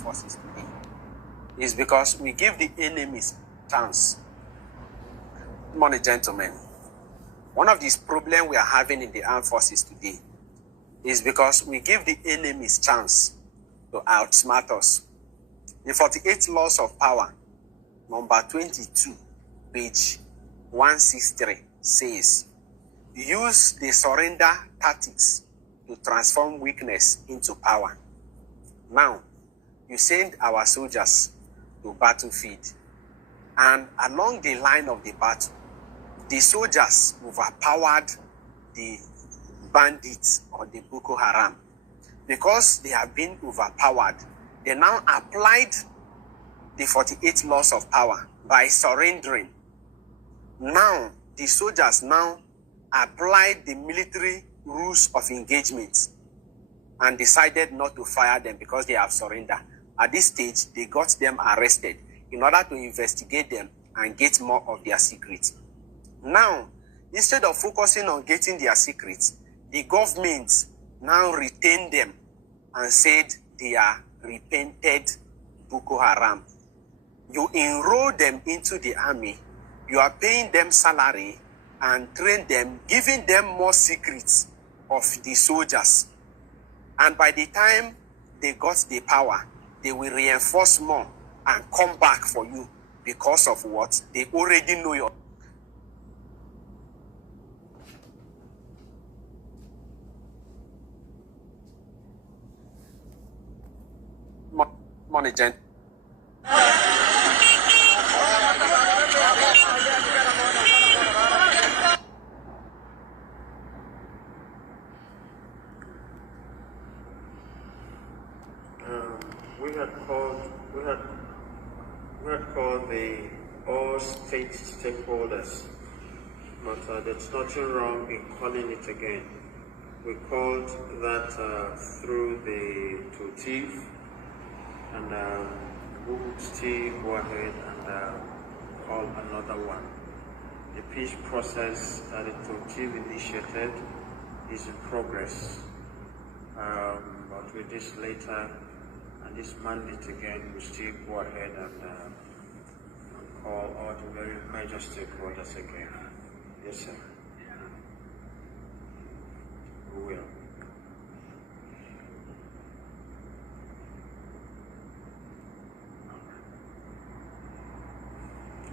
forces today is because we give the enemies chance. Good morning, gentlemen. One of these problems we are having in the armed forces today is because we give the enemies chance to outsmart us. The 48 laws of power, number 22, page 163, says, use the surrender tactics to transform weakness into power. Now, you send our soldiers to battlefield, and along the line of the battle, the soldiers overpowered the bandits or the Boko Haram. Because they have been overpowered, they now applied the 48 laws of power by surrendering. Now, the soldiers now applied the military rules of engagement and decided not to fire them because they have surrendered. At this stage, they got them arrested in order to investigate them and get more of their secrets. Now, instead of focusing on getting their secrets, the government now retained them and said they are repented Boko Haram. You enroll them into the army, you are paying them salary and train them, giving them more secrets of the soldiers. And by the time they got the power, they will reinforce more and come back for you because of what? They already know your... Money, gent. We had called the all state stakeholders, but there's nothing wrong in calling it again. We called that through the to TIF, and we would still go ahead and call another one. The peace process that the TIF initiated is in progress, but with this later and this mandate again, we still go ahead and call all the very major stakeholders again. Yes, sir. We will.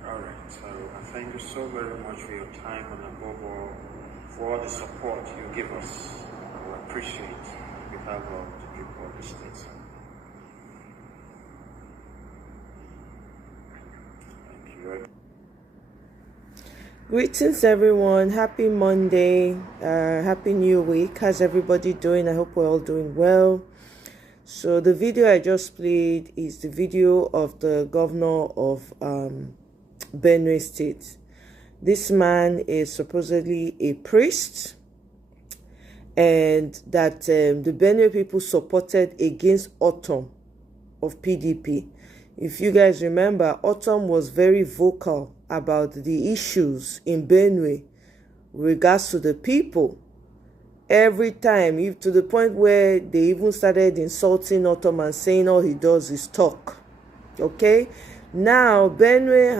All right, so I thank you so very much for your time and above all for all the support you give us. We appreciate we have all the people of the state. Thank you. Greetings everyone, happy Monday, happy new week. How's everybody doing? I hope we're all doing well. So the video I just played is the video of the governor of Benue State. This man is supposedly a priest, and that the Benue people supported against Autumn of PDP. If you guys remember, Autumn was very vocal about the issues in Benue regards to the people. Every time, to the point where they even started insulting Autumn and saying all he does is talk. Okay? Now, Benue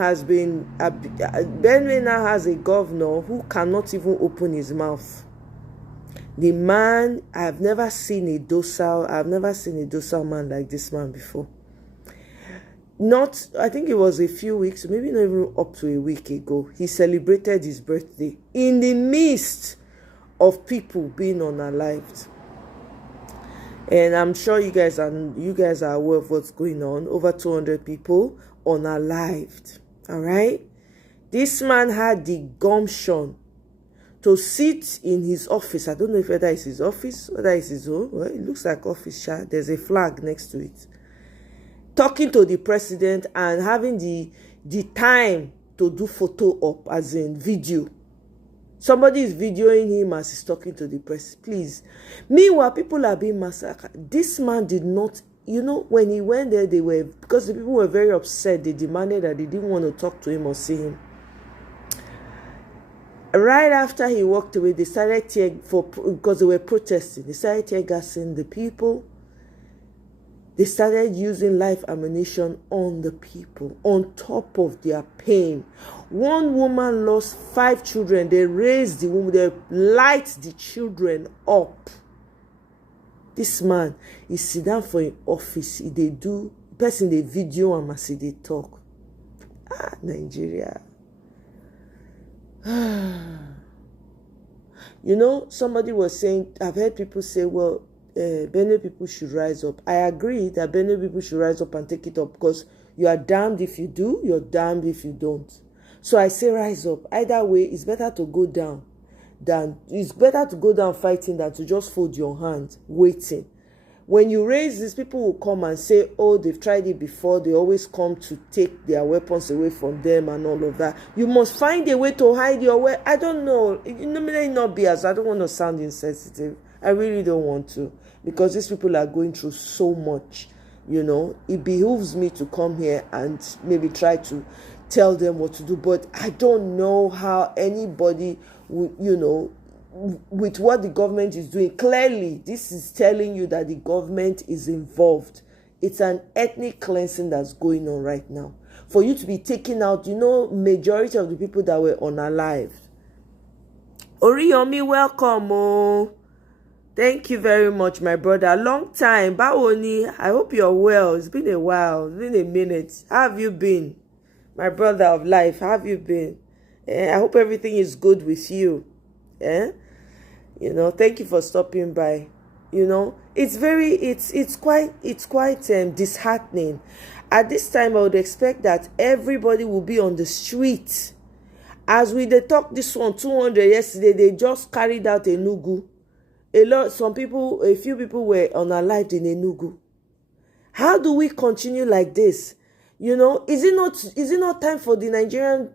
now has a governor who cannot even open his mouth. The man, I've never seen a docile man like this man before. I think it was a few weeks, maybe not even up to a week ago, he celebrated his birthday in the midst of people being unalived. And I'm sure you guys are aware of what's going on. Over 200 people unalived. All right? This man had the gumption to sit in his office. I don't know if whether it's his office, whether it's his own. Well, it looks like office. There's a flag next to it. Talking to the president and having the time to do photo op, as in video. Somebody is videoing him as he's talking to the press. Please. Meanwhile, people are being massacred. This man did not, when he went there, because the people were very upset. They demanded that they didn't want to talk to him or see him. Right after he walked away, they started because they were protesting. They started tear gassing the people. They started using live ammunition on the people, on top of their pain. One woman lost 5 children. They raised the woman, they light the children up. This man, he sit down for an office. They do, person they video and see they talk. Nigeria. You know, somebody was saying, I've heard people say, well, Benue people should rise up. I agree that Benue people should rise up and take it up, because you are damned if you do, you're damned if you don't. So I say rise up. Either way, it's better to go down fighting than to just fold your hands waiting. When you raise this, people will come and say, oh, they've tried it before. They always come to take their weapons away from them and all of that. You must find a way to hide your way. I don't know. It may not be as I don't want to sound insensitive. I really don't want to, because these people are going through so much. You know, it behooves me to come here and maybe try to tell them what to do. But I don't know how anybody would, you know, with what the government is doing. Clearly, this is telling you that the government is involved. It's an ethnic cleansing that's going on right now. For you to be taking out, you know, majority of the people that were unalived. Oriyomi, welcome. Oh. Thank you very much, my brother. Long time. Bawoni, I hope you're well. It's been a while. It's been a minute. How have you been? My brother of life, how have you been? I hope everything is good with you. You know, thank you for stopping by. You know, it's quite disheartening. At this time, I would expect that everybody will be on the street. As we talked this one 200 yesterday, they just carried out a Enugu. A few people were unalived in Enugu. How do we continue like this? You know, is it not time for the Nigerian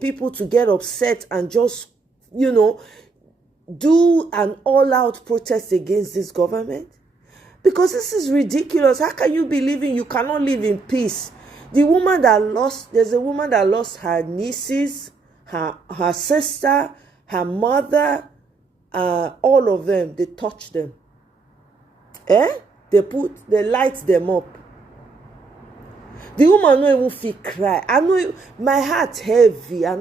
people to get upset and just, you know, do an all-out protest against this government? Because this is ridiculous. How can you be living? You cannot live in peace. There's a woman that lost her nieces, her sister, her mother, all of them. They touched them. They light them up. The woman no even feel cry. I know my heart heavy. I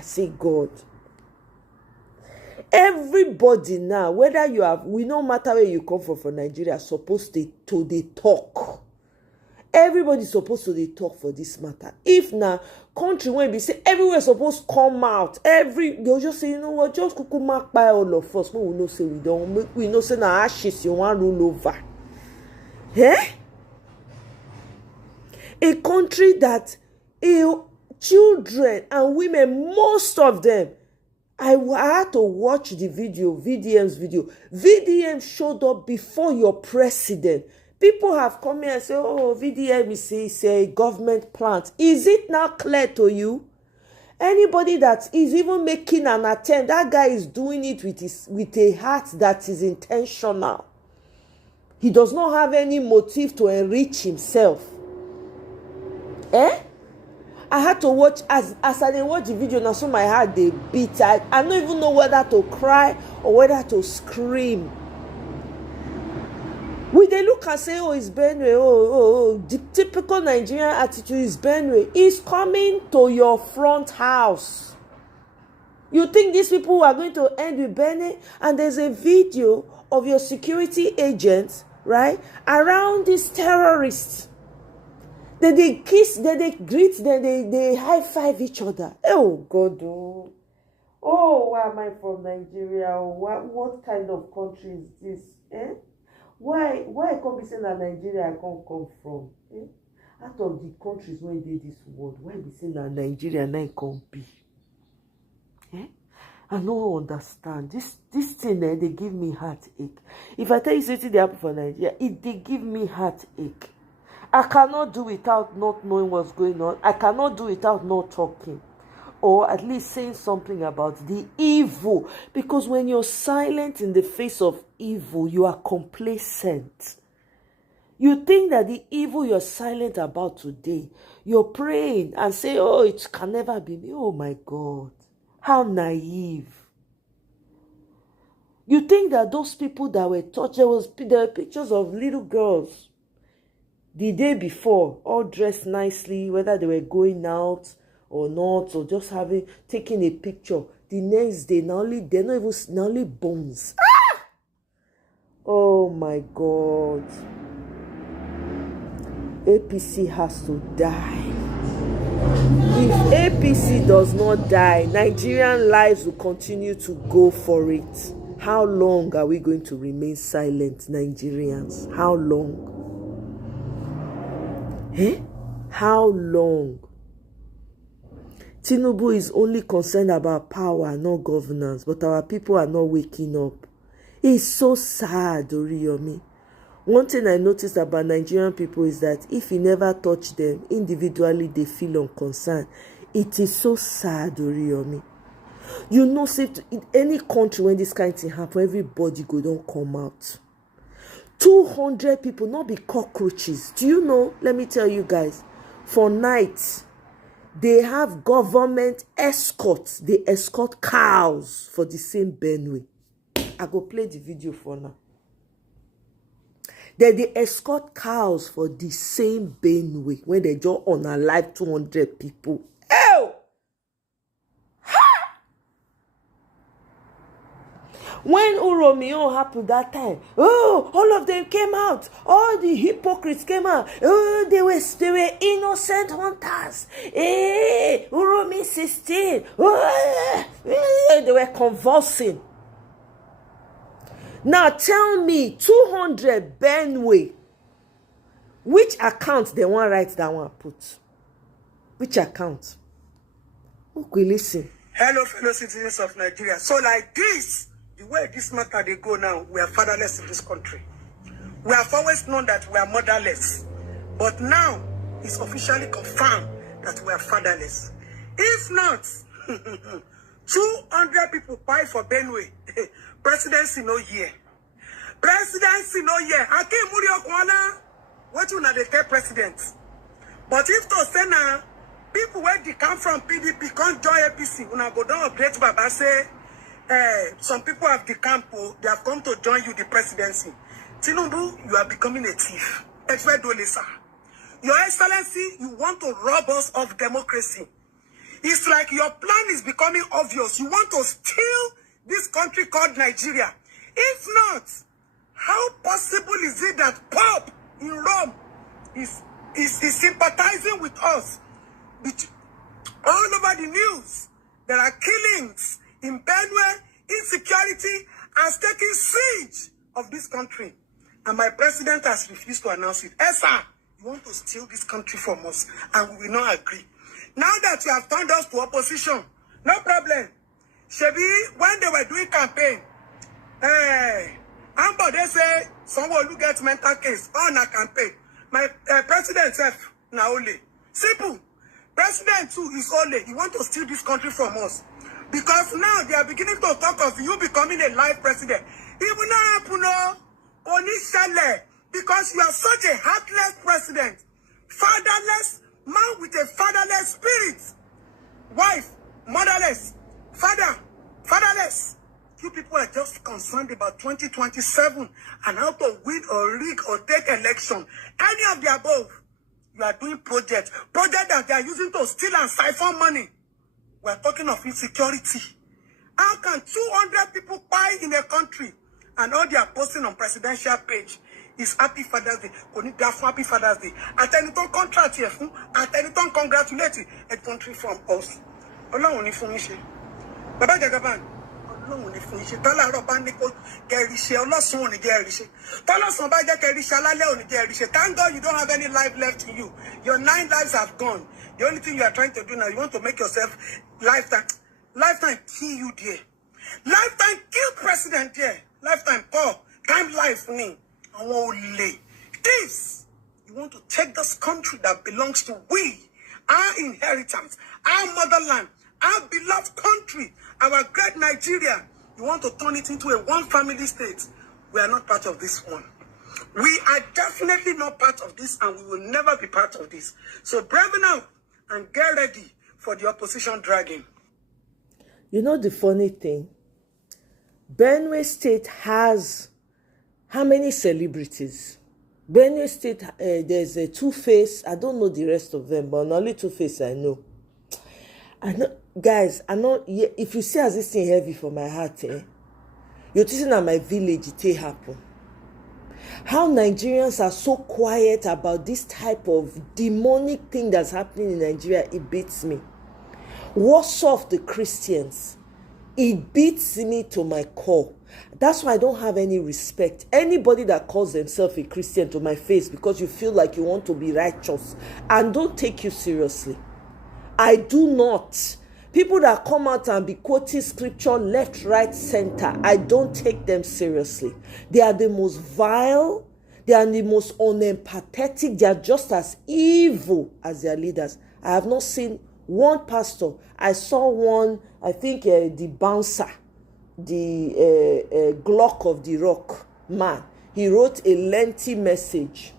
say God. Everybody now, whether you have, we no matter where you come from Nigeria, supposed to they talk. Everybody's supposed to they talk for this matter. If now country when we say everywhere supposed to come out, they'll just say, you know what, just kukuma by all of us. We know say we know say na ashes you want rule over. A country that children and women, most of them, I had to watch the video, VDM's video. VDM showed up before your president. People have come here and say, oh, VDM is a government plant. Is it now clear to you? Anybody that is even making an attempt, that guy is doing it with a heart that is intentional. He does not have any motive to enrich himself. I had to watch, as I watch the video, now so my heart they beat. I don't even know whether to cry or whether to scream. We they look and say, oh, it's Benue, the typical Nigerian attitude is Benue. It's coming to your front house. You think these people are going to end with Benue? And there's a video of your security agents, right, around these terrorists. They kiss, they greet, they high-five each other. Oh, God. Oh, why am I from Nigeria? What kind of country is this? Why come be saying that Nigeria I can't come from? Out of the countries where they this world, why be saying that Nigeria I can't be? I don't understand. This thing, they give me heartache. If I tell you something they happen for Nigeria, they give me heartache. I cannot do without not knowing what's going on. I cannot do without not talking. Or at least saying something about the evil. Because when you're silent in the face of evil, you are complacent. You think that the evil you're silent about today, you're praying and say, oh, it can never be me. Oh my God. How naive. You think that those people that were touched, there were pictures of little girls the day before, all dressed nicely, whether they were going out or not, or just taking a picture. The next day, they're not even, now only bones. Oh my God. APC has to die. If APC does not die, Nigerian lives will continue to go for it. How long are we going to remain silent, Nigerians? How long? How long? Tinubu is only concerned about power, not governance, but our people are not waking up. It's so sad, Oriyomi. One thing I noticed about Nigerian people is that if you never touch them individually, they feel unconcerned. It is so sad, Oriyomi. You know, say in any country when this kind of thing happen, everybody go don't come out. 200 people, not be cockroaches. Do you know? Let me tell you guys. For nights, they have government escorts. They escort cows for the same Benue. I go play the video for now. They escort cows for the same Benue when they just unalive 200 people. Ew! When Uromio happened that time, all of them came out. All the hypocrites came out. They were innocent hunters. Uromi 16. They were convulsing. Now tell me, 200 Benue. Which account they want write that one put? Which account? Okay, listen. Hello, fellow citizens of Nigeria. So like this, the way this matter they go now, we are fatherless in this country. We have always known that we are motherless. But now, it's officially confirmed that we are fatherless. If not, 200 people buy for Benue. Presidency no year. Presidency no year. Hakim Murio Kwana. What you know they tell president? But if to say now, people where they come from PDP can't join APC. When I go down update Baba say, some people have the campo, they have come to join you the presidency. Tinubu, you are becoming a thief. Your Excellency, you want to rob us of democracy. It's like your plan is becoming obvious. You want to steal this country called Nigeria. If not, how possible is it that Pope in Rome is sympathizing with us? All over the news, there are killings in Benue, insecurity, and taking siege of this country. And my president has refused to announce it. Sir, you want to steal this country from us, and we will not agree. Now that you have turned us to opposition, no problem. Shebi, when they were doing campaign, they say someone who gets mental case on a campaign. My president said, now only. Simple. President too is only. You want to steal this country from us. Because now they are beginning to talk of you becoming a live president. It will not happen, no. Because you are such a heartless president. Fatherless, man with a fatherless spirit. Wife, motherless. Father, fatherless. You people are just concerned about 2027 and how to win or rig or take election. Any of the above. You are doing projects that they are using to steal and siphon money. We are talking of insecurity. How can 200 people buy in a country and all they are posting on presidential page is Happy Father's Day? Happy Father's Day. At any time contract here, at any time congratulate a country from us. Allah only finish. Baba Jagaban. Allah only finish. Tala Roban Nico Gerisha. Allah son only Gerisha. Tala somebody Gerisha Lale only Gerisha. Thank God you don't have any life left in you. Your 9 lives have gone. The only thing you are trying to do now, you want to make yourself lifetime kill you there. Lifetime kill president there. Lifetime call. Time life me. I won't lay. This, you want to take this country that belongs to we, our inheritance, our motherland, our beloved country, our great Nigeria. You want to turn it into a one family state. We are not part of this one. We are definitely not part of this, and we will never be part of this. So brave enough and get ready for the opposition dragging. You know the funny thing? Benue State has how many celebrities? Benue State, there's a Two-Face. I don't know the rest of them, but only Two-Face I know. I know, guys, I know, if you see as this thing heavy for my heart, you're thinking that my village, it happen. How Nigerians are so quiet about this type of demonic thing that's happening in Nigeria, it beats me. What's off the Christians? It beats me to my core. That's why I don't have any respect. Anybody that calls themselves a Christian to my face because you feel like you want to be righteous and don't take you seriously. I do not. People that come out and be quoting scripture left, right, center, I don't take them seriously. They are the most vile. They are the most unempathetic. They are just as evil as their leaders. I have not seen one pastor. I saw one, I think the bouncer, the Glock of the Rock man. He wrote a lengthy message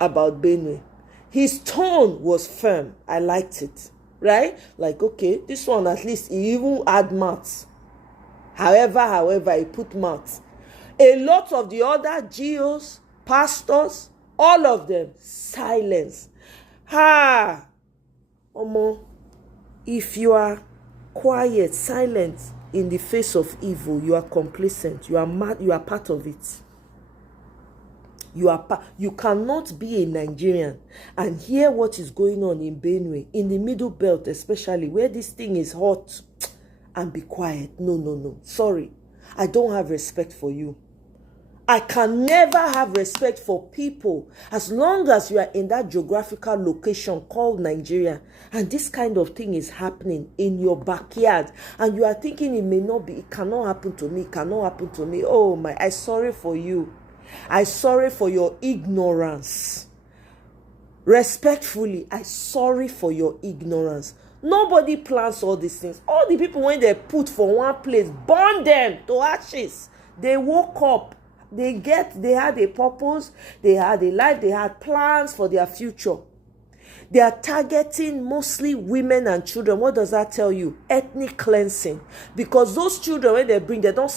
about Benue. His tone was firm. I liked it. Right? Like, okay, this one at least he even had maths. However, he put maths. A lot of the other GOs, pastors, all of them, silence. If you are quiet, silent in the face of evil, you are complacent. You are mad. You are part of it. You cannot be a Nigerian and hear what is going on in Benue, in the Middle Belt especially, where this thing is hot, and be quiet. No. Sorry. I don't have respect for you. I can never have respect for people as long as you are in that geographical location called Nigeria and this kind of thing is happening in your backyard and you are thinking it cannot happen to me. Oh my, I'm sorry for you. I'm sorry for your ignorance. Respectfully, I'm sorry for your ignorance. Nobody plans all these things. All the people, when they put for one place, burn them to ashes. They woke up. They had a purpose. They had a life. They had plans for their future. They are targeting mostly women and children. What does that tell you? Ethnic cleansing. Because those children, when they bring, they don't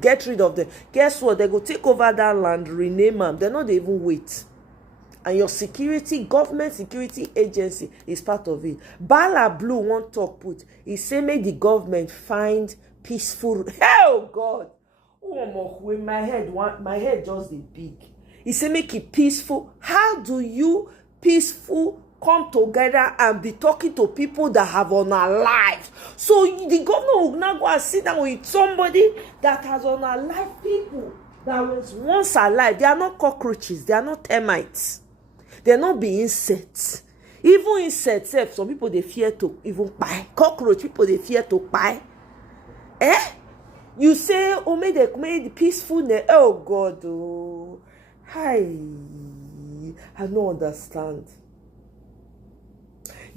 get rid of them. Guess what? They go take over that land, rename them. They not even wait. And your government security agency is part of it. Bala Blue won't talk put. He say make the government find peaceful. Oh God. Oh my head just the big. He say make it peaceful. How do you peaceful come together and be talking to people that have unalived? So the governor will now go and sit down with somebody that has unalived people that was once alive. They are not cockroaches. They are not termites. They are not being insects. Even insects, some people they fear to even buy. Cockroach people they fear to buy. You say, oh, made the peacefulness. Oh God, oh. Hi, I don't understand.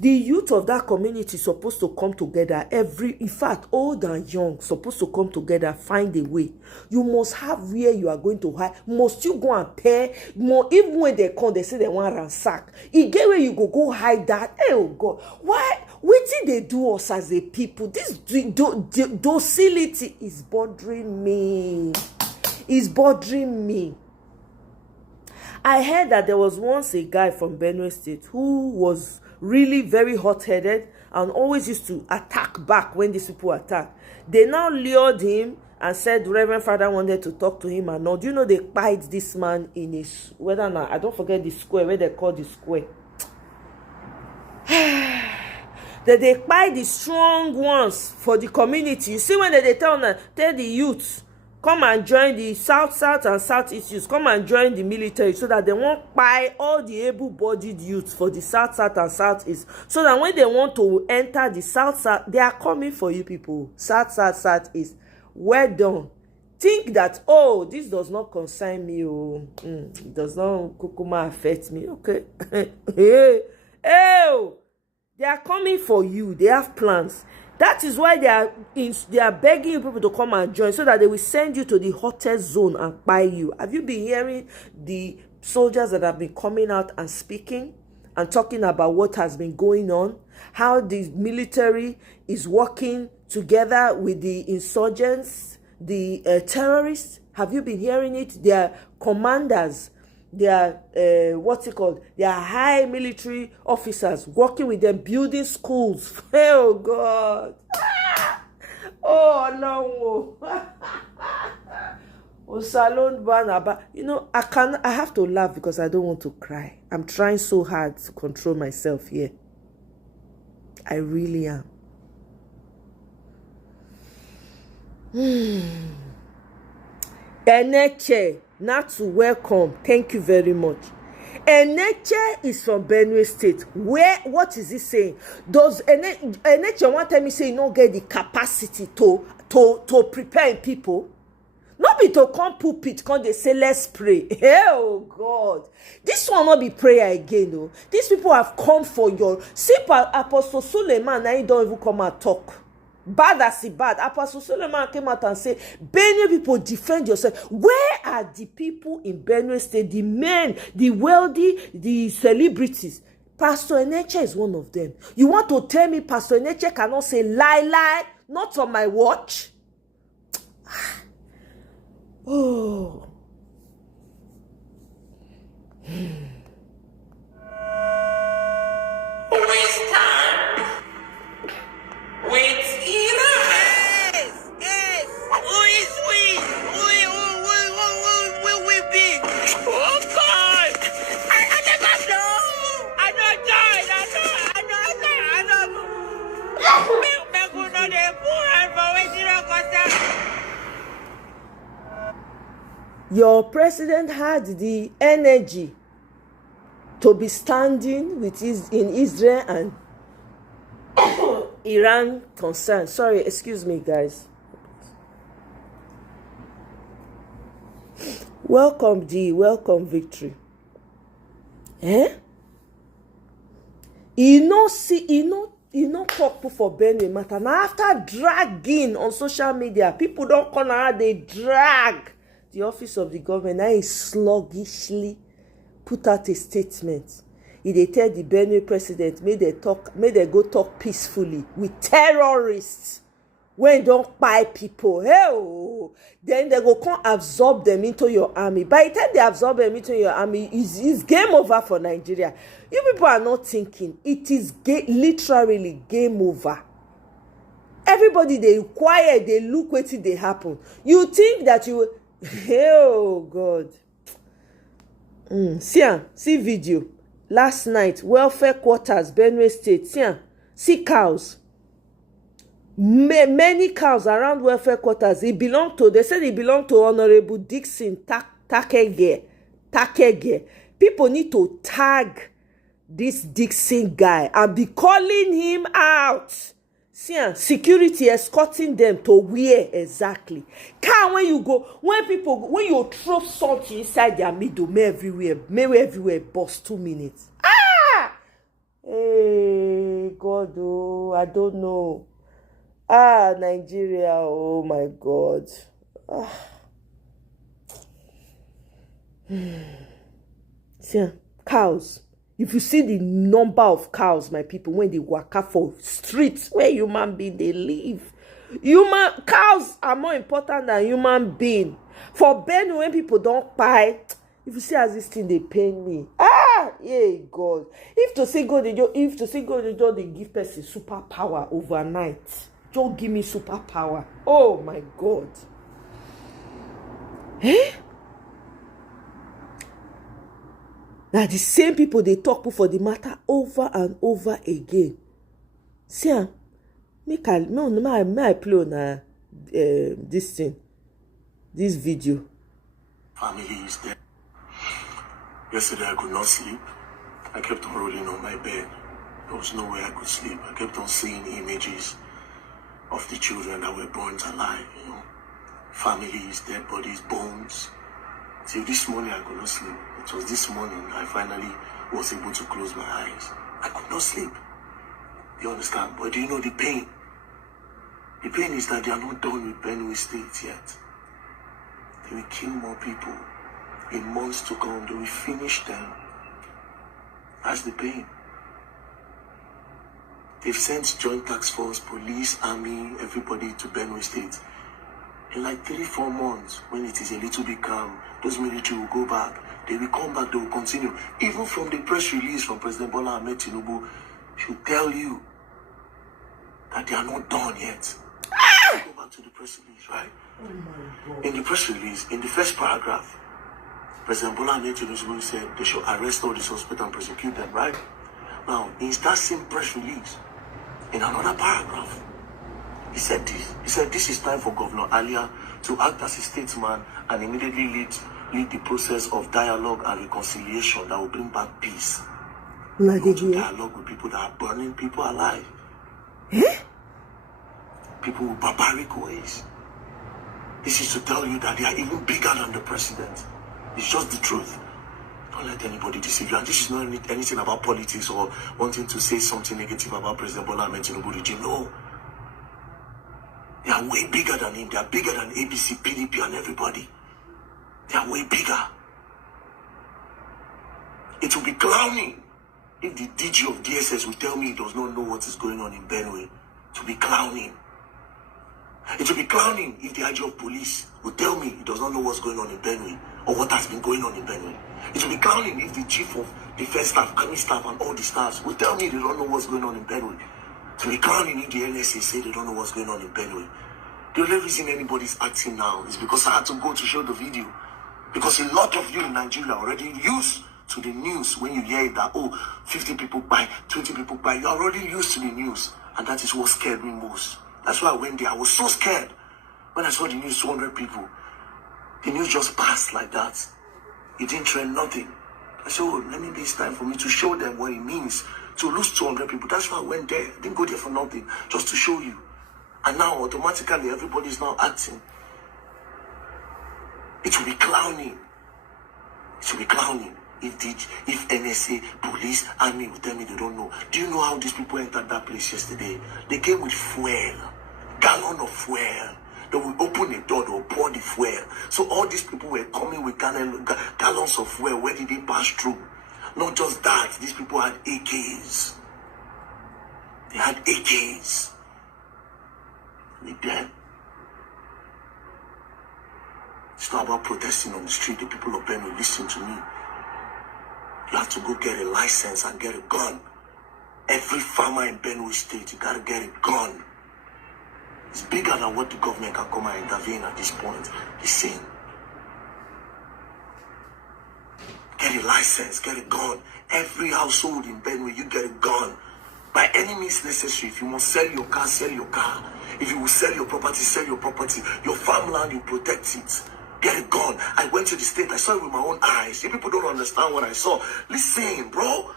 The youth of that community is supposed to come together. In fact, old and young, supposed to come together, find a way. You must have where you are going to hide. Must you go and pay more? Even when they come, they say they want to ransack. You get where you go hide that. Oh God, why? What did they do us as a people? This docility is bothering me. It's bothering me. I heard that there was once a guy from Benue State who was really very hot-headed and always used to attack back when these people attack. They now lured him and said Reverend Father wanted to talk to him and all. Do you know they pied this man in his, whether or not, I don't forget the square, where they call the square. That they pied the strong ones for the community. You see when they tell the youth, come and join the south and southeast youth. Come and join the military so that they won't buy all the able-bodied youths for the south and southeast. So that when they want to enter the south, they are coming for you people. South, southeast. Well done. Think that, oh, this does not concern me. Oh, it does not kukuma affect me. Okay. Hey, they are coming for you. They have plans. That is why they are begging people to come and join so that they will send you to the hottest zone and buy you. Have you been hearing the soldiers that have been coming out and speaking and talking about what has been going on? How the military is working together with the insurgents, the terrorists? Have you been hearing it? Their commanders, their what's it called? Their high military officers working with them, building schools. Oh God. Oh no. Salon Banaba. You know, I have to laugh because I don't want to cry. I'm trying so hard to control myself here. I really am. Eneche, not to welcome. Thank you very much. Eneche is from Benue State. What is he saying? Does Eneche want to me say you don't get the capacity to prepare people? Not be to come pulpit, come they say let's pray. Oh God, this one not be prayer again. No, these people have come for your. See, Apostle Suleiman, now he don't even come and talk. Bad as he bad. Apostle Suleiman came out and said, Benue people, defend yourself. Where are the people in Benue State? The men, the wealthy, the celebrities. Pastor Eneche is one of them. You want to tell me Pastor Eneche cannot say lie, not on my watch? Oh. Waste time with Enough. Yes. Who is we? Who we be? Oh God! I never know. I don't join. I know. Me go no dey poor and for wetin no concern. Your president had the energy to be standing with in Israel and Iran concern. Sorry, excuse me, guys. Welcome, D. Welcome, Victory. You know, talk for Benue matter. Now, after dragging on social media, people don't come out, they drag the office of the government. Now he sluggishly put out a statement. They tell the Benue president, may they go talk peacefully with terrorists when don't buy people. Hey, then they go come absorb them into your army. By the time they absorb them into your army, it's game over for Nigeria. You people are not thinking. It is literally game over. Everybody, they quiet, they look what they happen. You think that you oh God. See video. Last night, welfare quarters, Benue State. See cows. Many cows around welfare quarters. They said it belonged to Honorable Dixon Takege. People need to tag this Dixon guy and be calling him out. Security escorting them to where exactly? When you throw something inside their middle, may everywhere bust 2 minutes. Hey, God, oh, I don't know. Nigeria, oh my God. Cows. If you see the number of cows, my people, when they walk out for streets where human being they live, cows are more important than human being. For Ben, when people don't buy, if you see as this thing, they pain me. Yeah, God. If to say God, they give person superpower overnight. Don't give me superpower. Oh my God. Now the same people they talk for the matter over and over again. See, may I play on this thing, this video. Family is dead. Yesterday I could not sleep. I kept on rolling on my bed. There was no way I could sleep. I kept on seeing images of the children that were burnt alive. Family is dead bodies, bones. Till this morning I could not sleep. It was this morning I finally was able to close my eyes. I could not sleep. You understand? But do you know the pain? The pain is that they are not done with Benue State yet. They will kill more people. In months to come, they will finish them. That's the pain. They've sent joint task force, police, army, everybody to Benue State. In like 3-4 months, when it is a little bit calm, those military will go back. They will come back, they will continue. Even from the press release from President Bola Ahmed Tinubu, should tell you that they are not done yet. Go back to the press release, right? In the press release, in the first paragraph, President Bola Ahmed Tinubu said they should arrest all the suspects and prosecute them, right? Now, in that same press release, in another paragraph, he said this. He said this is time for Governor Alia to act as a statesman and immediately lead the process of dialogue and reconciliation that will bring back peace. Not to dialogue with people that are burning people alive. People with barbaric ways. This is to tell you that they are even bigger than the president. It's just the truth. Don't let anybody deceive you. And this is not anything about politics or wanting to say something negative about President Bola Ahmed Tinubu regime. No. They are way bigger than him. They are bigger than ABC, PDP, and everybody. They are way bigger. It will be clowning if the DG of DSS will tell me he does not know what is going on in Benue. It will be clowning. It will be clowning if the IG of police will tell me he does not know what's going on in Benue or what has been going on in Benue. It will be clowning if the chief of defense staff, army staff, and all the staffs will tell me they don't know what's going on in Benue. It will be clowning if the NSA say they don't know what's going on in Benue. The only reason anybody's acting now is because I had to go to show the video. Because a lot of you in Nigeria are already used to the news. When you hear that, 50 people buy, 20 people buy, you're already used to the news. And that is what scared me most. That's why I went there. I was so scared when I saw the news, 200 people. The news just passed like that. It didn't trend nothing. I said, let me be, it's time for me to show them what it means to lose 200 people. That's why I went there. I didn't go there for nothing, just to show you. And now automatically everybody's now acting. It will be clowning. It will be clowning if NSA, police, army will tell me they don't know. Do you know how these people entered that place yesterday? They came with fuel, gallon of fuel. They will open the door, they will pour the fuel. So all these people were coming with gallons of fuel. Where did they pass through? Not just that, these people had AKs. They had AKs. With them. It's not about protesting on the street. The people of Benue, listen to me. You have to go get a license and get a gun. Every farmer in Benue State, you gotta get a gun. It's bigger than what the government can come and intervene at this point. Listen. Get a license, get a gun. Every household in Benue, you get a gun. By any means necessary. If you must sell your car, sell your car. If you will sell your property, sell your property. Your farmland, you protect it. Get a gun. I went to the state. I saw it with my own eyes. If people don't understand what I saw, listen, bro.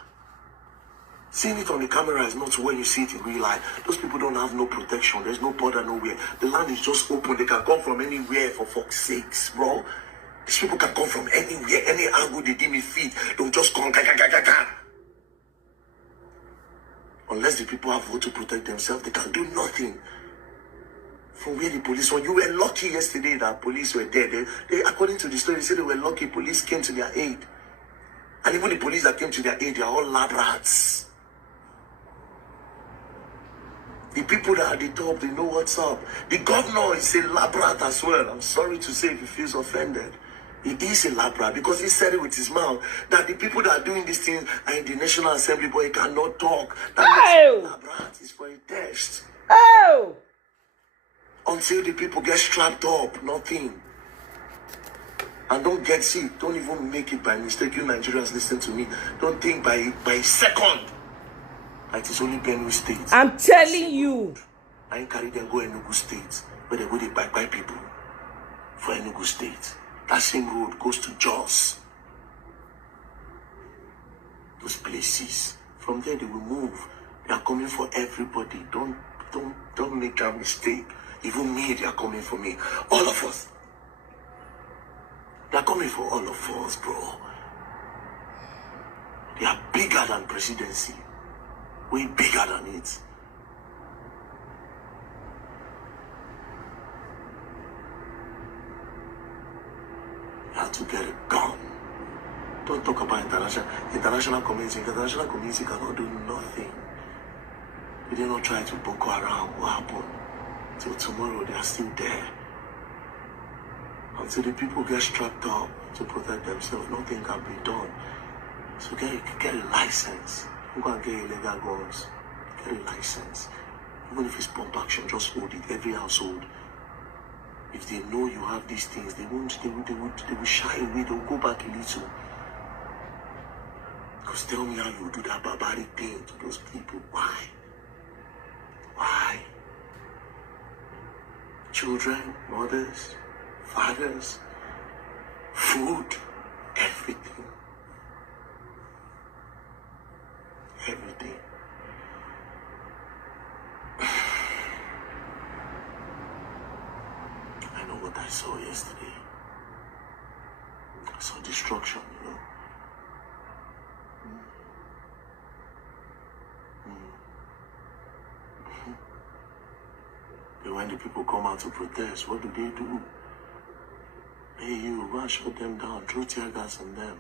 Seeing it on the camera is not when you see it in real life. Those people don't have no protection. There's no border nowhere. The land is just open. They can come from anywhere, for fuck's sakes, bro. These people can come from anywhere. Any angle they give me feed, they'll just come. Unless the people have vote to protect themselves, they can do nothing. From where the police were, you were lucky yesterday that police were there. They according to the story, they said they were lucky. Police came to their aid. And even the police that came to their aid, they are all lab rats. The people that are at the top, they know what's up. The governor is a lab rat as well. I'm sorry to say if he feels offended. He is a lab rat because he said it with his mouth that the people that are doing these things are in the National Assembly, but he cannot talk. That lab rat is for a test. Until the people get strapped up, nothing. And don't get sick. Don't even make it by mistake. You Nigerians, listen to me. Don't think by a second that it's only Benue State. I'm telling you. I ain't carry them go Enugu State, where they go to buy people for Enugu State. That same road goes to Jos. Those places. From there they will move. They are coming for everybody. Don't make that mistake. Even me, they are coming for me. All of us. They are coming for all of us, bro. They are bigger than Presidency. Way bigger than it. You have to get a gun. Don't talk about international community. International community cannot do nothing. They did not try to Boko Haram. What happened? Till tomorrow, they are still there. Until the people get strapped up to protect themselves, nothing can be done. So get a license. You can get illegal guns. Get a license. Even if it's pump action, just hold it. Every household. If they know you have these things, they will shy away. They'll go back a little. Because tell me how you do that barbaric thing to those people. Why? Why? Children, mothers, fathers, food, everything. Everything. I know what I saw yesterday. I saw destruction, you know. And when the people come out to protest, what do? Hey, you go and shut them down, throw tear gas on them.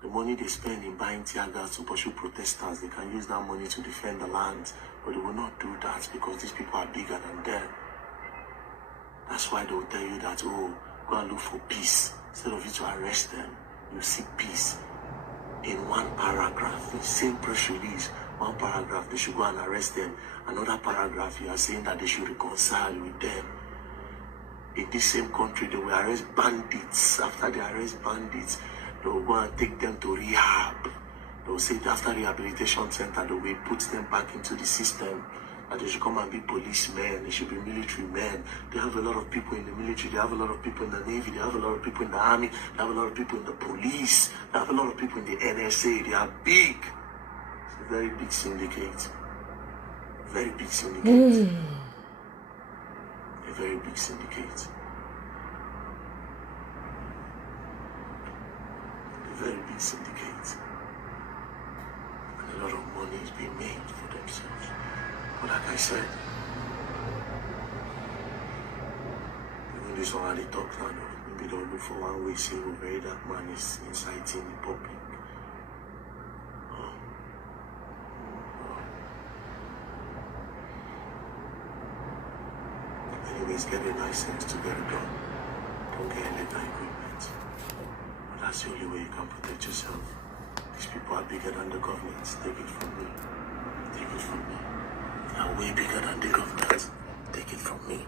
The money they spend in buying tear gas to pursue protesters, they can use that money to defend the land. But they will not do that because these people are bigger than them. That's why they will tell you that, oh, go and look for peace. Instead of you to arrest them, you seek peace. In one paragraph, the same press release, one paragraph, they should go and arrest them. Another paragraph, you are saying that they should reconcile with them. In this same country, they will arrest bandits. After they arrest bandits, they will go and take them to rehab. They will say that after rehabilitation center, they will put them back into the system. That they should come and be policemen, they should be military men. They have a lot of people in the military, they have a lot of people in the Navy, they have a lot of people in the Army, they have a lot of people in the police, they have a lot of people in the NSA. They are big. It's a very big syndicate. Very big syndicate. A very big syndicate. A very big syndicate. And a lot of money is being made for themselves. But like I said, even this one already talks now, maybe they'll look for one way, say, oh, very that man is inciting the public. Anyways, get a license to get it done. Don't get illegal equipment. But that's the only way you can protect yourself. These people are bigger than the government. Take it from me. Take it from me. They are way bigger than the government. Take it from me.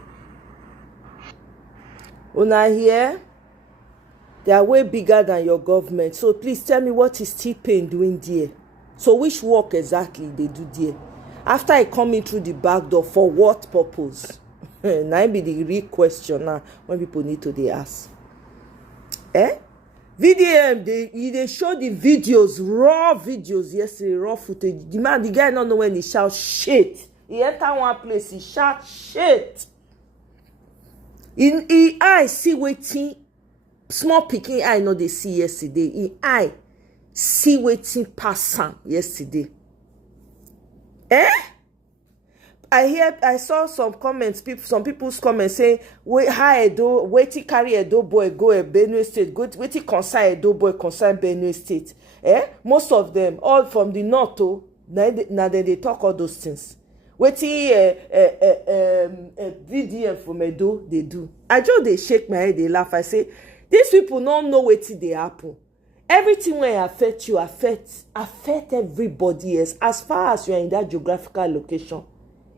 Una here? They are way bigger than your government. So please tell me, what is T-Pain doing there? So which work exactly they do there? After I come in through the back door, for what purpose? Now be the real question now when people need to they ask. VDM, they show the videos, raw videos yesterday, raw footage. The guy don't know when he shout shit. He enter one place, he shout shit. In eye see waiting, small picking eye know they see yesterday. In eye see waiting pass am yesterday. I saw some comments, some people's comments saying, waiting carry Edo boy go a Benue State, waiting concern Edo boy concern Benue State. Most of them, all from the north, now they talk all those things. Waiting VDM from Edo, they do. I just they shake my head, they laugh. I say, these people don't know waiting they happen. Everything when affect you, affect everybody else, as far as you are in that geographical location.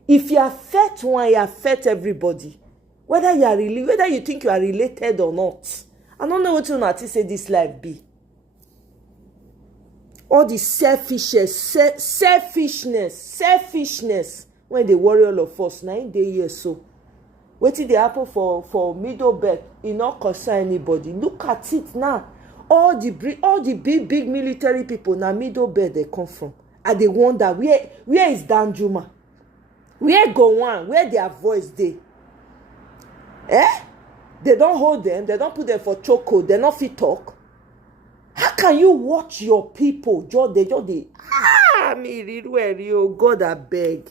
If you affect one, you affect everybody. Whether you think you are related or not. I don't know what you know say this life be. All the selfishness. When they worry all of us, 9 days so. What did they happen for middle belt? It not concern anybody. Look at it now. All the big military people now middle belt they come from. And they wonder where is Danjuma? Where go on? Where their voice they? They don't hold them. They don't put them for chokehold. They not fit talk. How can you watch your people? Me God I beg.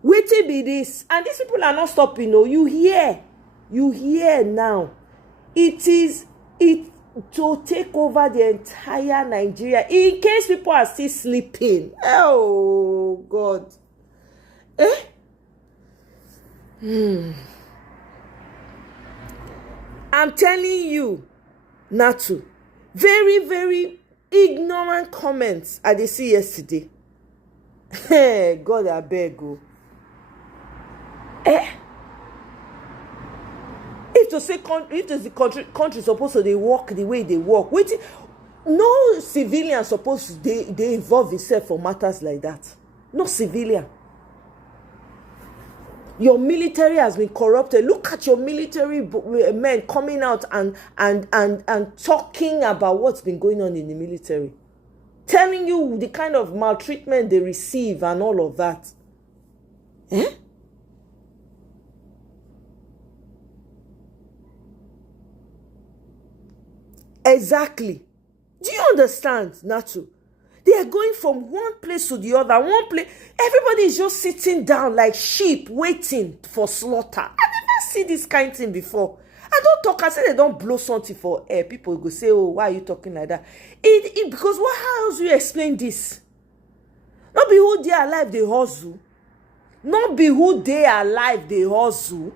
Waiting be this, and these people are not stopping. No, you hear now. It to take over the entire Nigeria. In case people are still sleeping. Oh God. I'm telling you, Natu, very, very ignorant comments I dey see yesterday. God, I beg you. If to say the country supposed to they work the way they work, no civilian supposed to they involve himself for matters like that. No civilian. Your military has been corrupted. Look at your military men coming out and talking about what's been going on in the military, telling you the kind of maltreatment they receive and all of that. Exactly. Do you understand, Natu? They are going from one place to the other. Everybody is just sitting down like sheep waiting for slaughter. I never see this kind of thing before. I don't talk. I say they don't blow something for air. People go say, "Oh, why are you talking like that?" Because how else do you explain this? Not be who they alive they hustle. Not be who they alive they hustle.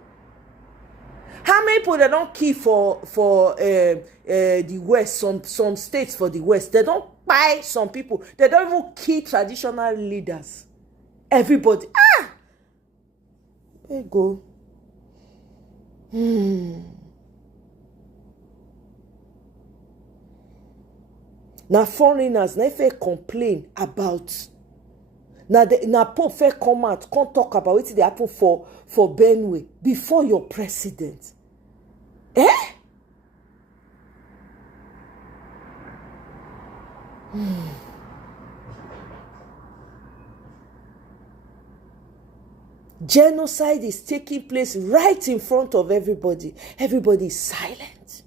How many people they don't kill for the West? Some states for the West, they don't buy some people. They don't even kill traditional leaders. Everybody, there you go. Now foreigners, now if they complain about, now Pope fair come out, can't talk about what they happen for Benue before your president. Genocide is taking place right in front of everybody. Everybody is silent.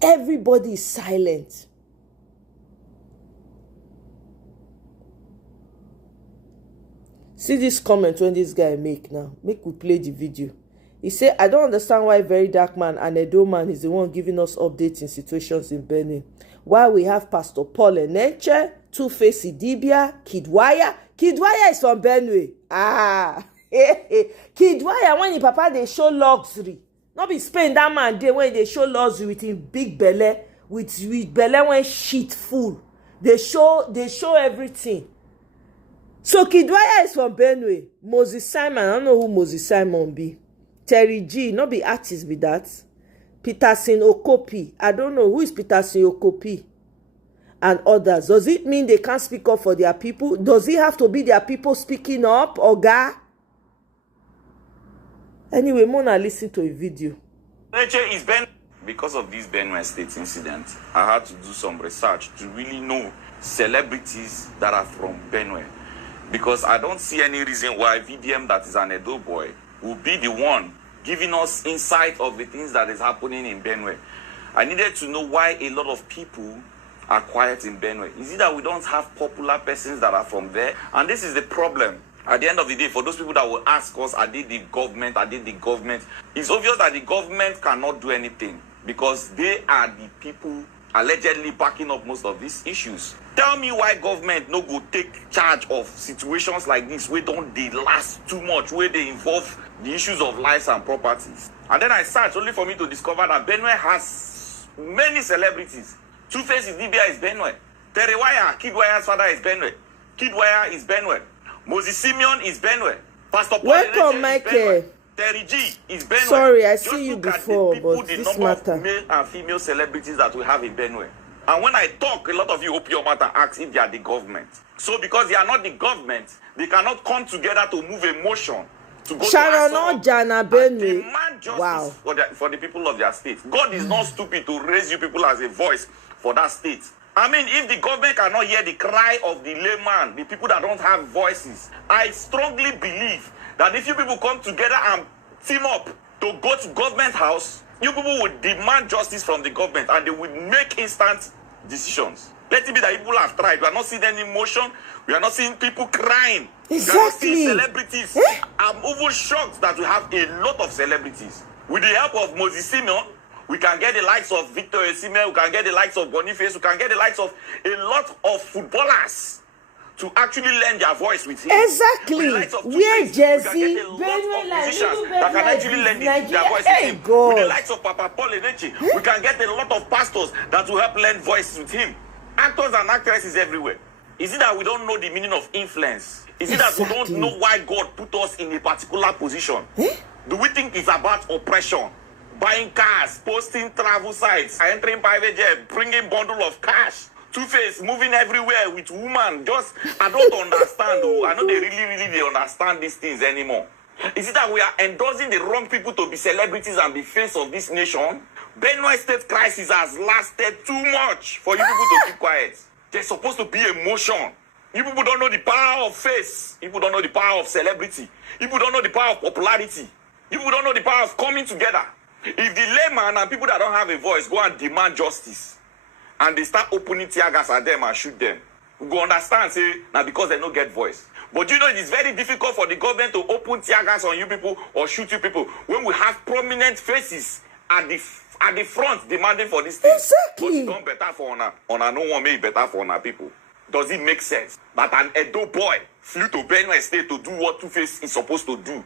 Everybody is silent. See this comment when this guy make now. Make we play the video. He said, I don't understand why Very Dark Man and Edo Man is the one giving us updates in situations in Benue. Why we have Pastor Paul Eneche, Two-Face Idibia, Kidwaya. Kidwaya is from Benue. Kidwaya, when the papa they show luxury. Not be Spain that man day when they show luxury with him big belly, with belly when shit full. They show everything. So Kidwaya is from Benue. Moses Simon, I don't know who Moses Simon be. Terry G, not be artist be that. Peterson Okopi, I don't know who is Peterson Okopi. And others. Does it mean they can't speak up for their people? Does it have to be their people speaking up, Oga? Anyway, Mona listen to a video. Because of this Benue State incident, I had to do some research to really know celebrities that are from Benue. Because I don't see any reason why VDM, that is an Edo boy, will be the one giving us insight of the things that is happening in Benue. I needed to know why a lot of people are quiet in Benue. Is it that we don't have popular persons that are from there? And this is the problem. At the end of the day, for those people that will ask us, are they the government? Are they the government? It's obvious that the government cannot do anything because they are the people allegedly backing up most of these issues. Tell me why government no go take charge of situations like this where don't they last too much, where they involve the issues of lives and properties. And then I searched only for me to discover that Benue has many celebrities. Two-Face Idibia is Benue. Terewaya, Kidwaya's father is Benue. Kidwaya is Benue. Moses Simeon is Benue. Pastor Paul Welcome, Michael. Terry G is Benue. Sorry, I see you before, but this matter. Of male and female celebrities that we have in Benue. And when I talk, a lot of you open your mouth and ask if they are the government. So because they are not the government, they cannot come together to move a motion to go to Jana Benue. Demand justice for the people of their state. God is not stupid to raise you people as a voice for that state. I mean, if the government cannot hear the cry of the layman, the people that don't have voices, I strongly believe that if you people come together and team up to go to government house, you people would demand justice from the government and they would make instant decisions. Let it be that people have tried. We are not seeing any motion. We are not seeing people crying. Exactly. We are not seeing celebrities. I'm even shocked that we have a lot of celebrities. With the help of Moses Simeon, we can get the likes of Victor Osimhen, we can get the likes of Boniface, we can get the likes of a lot of footballers to actually lend their voice with him. Exactly. With the likes of Where Two-Face, Jesse, we can get a lot Benue, of like, musicians little that can Benue, actually lend Nigeria. their voice Hey, with him. God. With the likes of Papa Paul Enechi, we can get a lot of pastors that will help lend voice with him. Actors and actresses everywhere. Is it that we don't know the meaning of influence? Is it that we don't know why God put us in a particular position? Do we think it's about oppression? Buying cars, posting travel sites, entering private jet, bringing bundle of cash, Two-Face moving everywhere with woman. Just, I don't understand though. I know they really understand these things anymore. Is it that we are endorsing the wrong people to be celebrities and be face of this nation? Benue state crisis has lasted too much for you people to keep quiet. There's supposed to be emotion. You people don't know the power of face. You people don't know the power of celebrity. You people don't know the power of popularity. You people don't know the power of coming together. If the layman and people that don't have a voice go and demand justice, and they start opening tear gas at them and shoot them, we go understand, say, now because they don't get voice. But you know, it is very difficult for the government to open tear gas on you people or shoot you people when we have prominent faces at the front demanding for this thing. Exactly. But it's done better for honor. No one make better for honor people. Does it make sense that an Edo boy flew to Benue State to do what Two-Face is supposed to do?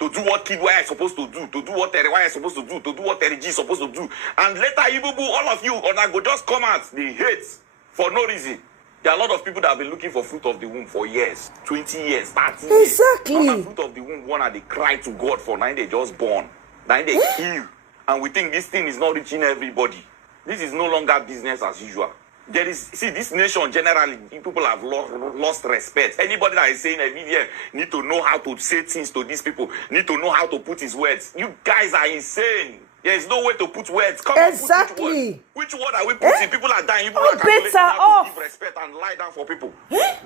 To do what Kid Y is supposed to do, to do what Terry Y is supposed to do, to do what Terry G is supposed to do. And later, you people, all of you, honor go just come out, they hate for no reason. There are a lot of people that have been looking for fruit of the womb for years, 20 years, 30 years. Exactly. And fruit of the womb, one they cry to God for, now they just born. Now they kill. And we think this thing is not reaching everybody. This is no longer business as usual. There is, see, this nation generally, people have lost respect. Anybody that is saying a video need to know how to say things to these people, need to know how to put his words. You guys are insane. There is no way to put words. Come exactly. on, put which word? Which word are we putting? People are dying. People are calculating better how to off. give respect and lie down for people.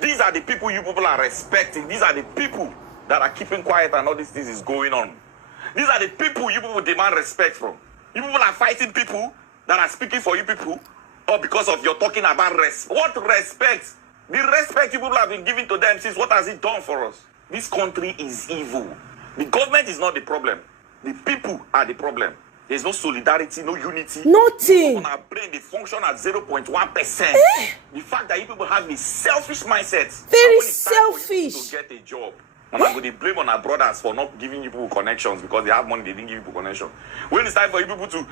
These are the people you people are respecting. These are the people that are keeping quiet and all these things is going on. These are the people you people demand respect from. You people are fighting people that are speaking for you people, or because of your talking about what respect? The respect you people have been giving to them since, what has it done for us? This country is evil. The government is not the problem. The people are the problem. There's no solidarity, no unity. Nothing. On our brain, they function at 0.1%. The fact that you people have a selfish mindset. Very when it's time selfish. for you to get a job. And I'm going to blame on our brothers for not giving you people connections because they have money, they didn't give you people connection. When it's time for you people to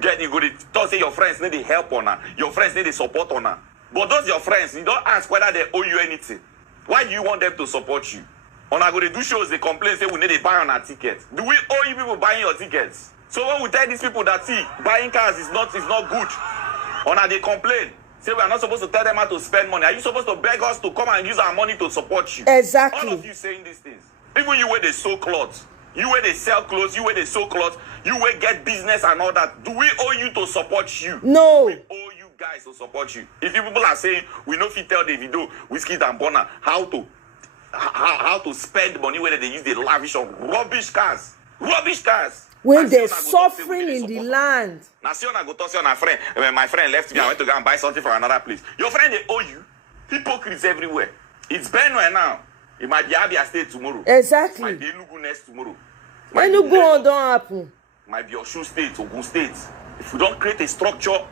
get, you go to talk, say your friends need the help on her, your friends need the support on her. But those your friends, you don't ask whether they owe you anything. Why do you want them to support you? On our go to do shows, they complain, say we need to buy on our ticket. Do we owe you people buying your tickets? So when we tell these people that, see, buying cars is not good, on our they complain. Say we are not supposed to tell them how to spend money. Are you supposed to beg us to come and use our money to support you? Exactly. All of you saying these things. Even you where they sew clothes, you where they sell clothes, you where they sew clothes, you where get business and all that. Do we owe you to support you? No. Do we owe you guys to support you? If you people are saying we know if you tell Davido, Whiskey and Bonner how to spend money where they use the lavish on rubbish cars. When they're suffering in the land. Now, see, I go talk to your friend. When my friend left me, I went to go and buy something from another place. Your friend, they owe you. Hypocrites everywhere. It's Benue now. It might be Abia State tomorrow. Exactly. It might be Enugu next tomorrow. When you go on, don't happen. Might be Osun State, Ogun State. If we don't create a structure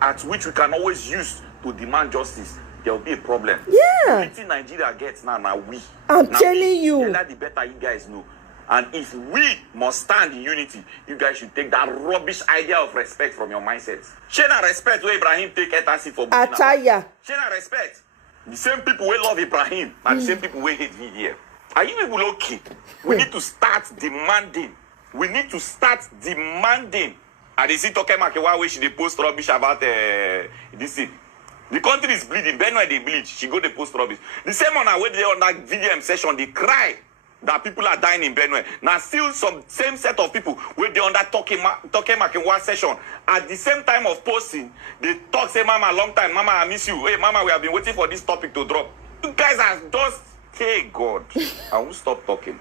at which we can always use to demand justice, there will be a problem. Yeah. Everything Nigeria gets now we. I'm telling you. The better you guys know. And if we must stand in unity, you guys should take that rubbish idea of respect from your mindset. Shena respect where Ibrahim take Etasi for Burkina. Ataya. Shena respect. The same people who love Ibrahim and the same people who hate me here. Are you people okay? We need to start demanding. And they see talking about why she they post rubbish about this thing. The country is bleeding. Benue they bleed. She go they post rubbish. The same one where they on that VDM session, they cry that people are dying in Benue. Now still some same set of people where they on that talking in one session. At the same time of posting, they talk, say, Mama, long time, Mama, I miss you. Hey, Mama, we have been waiting for this topic to drop. You guys are just, hey, God. I won't stop talking.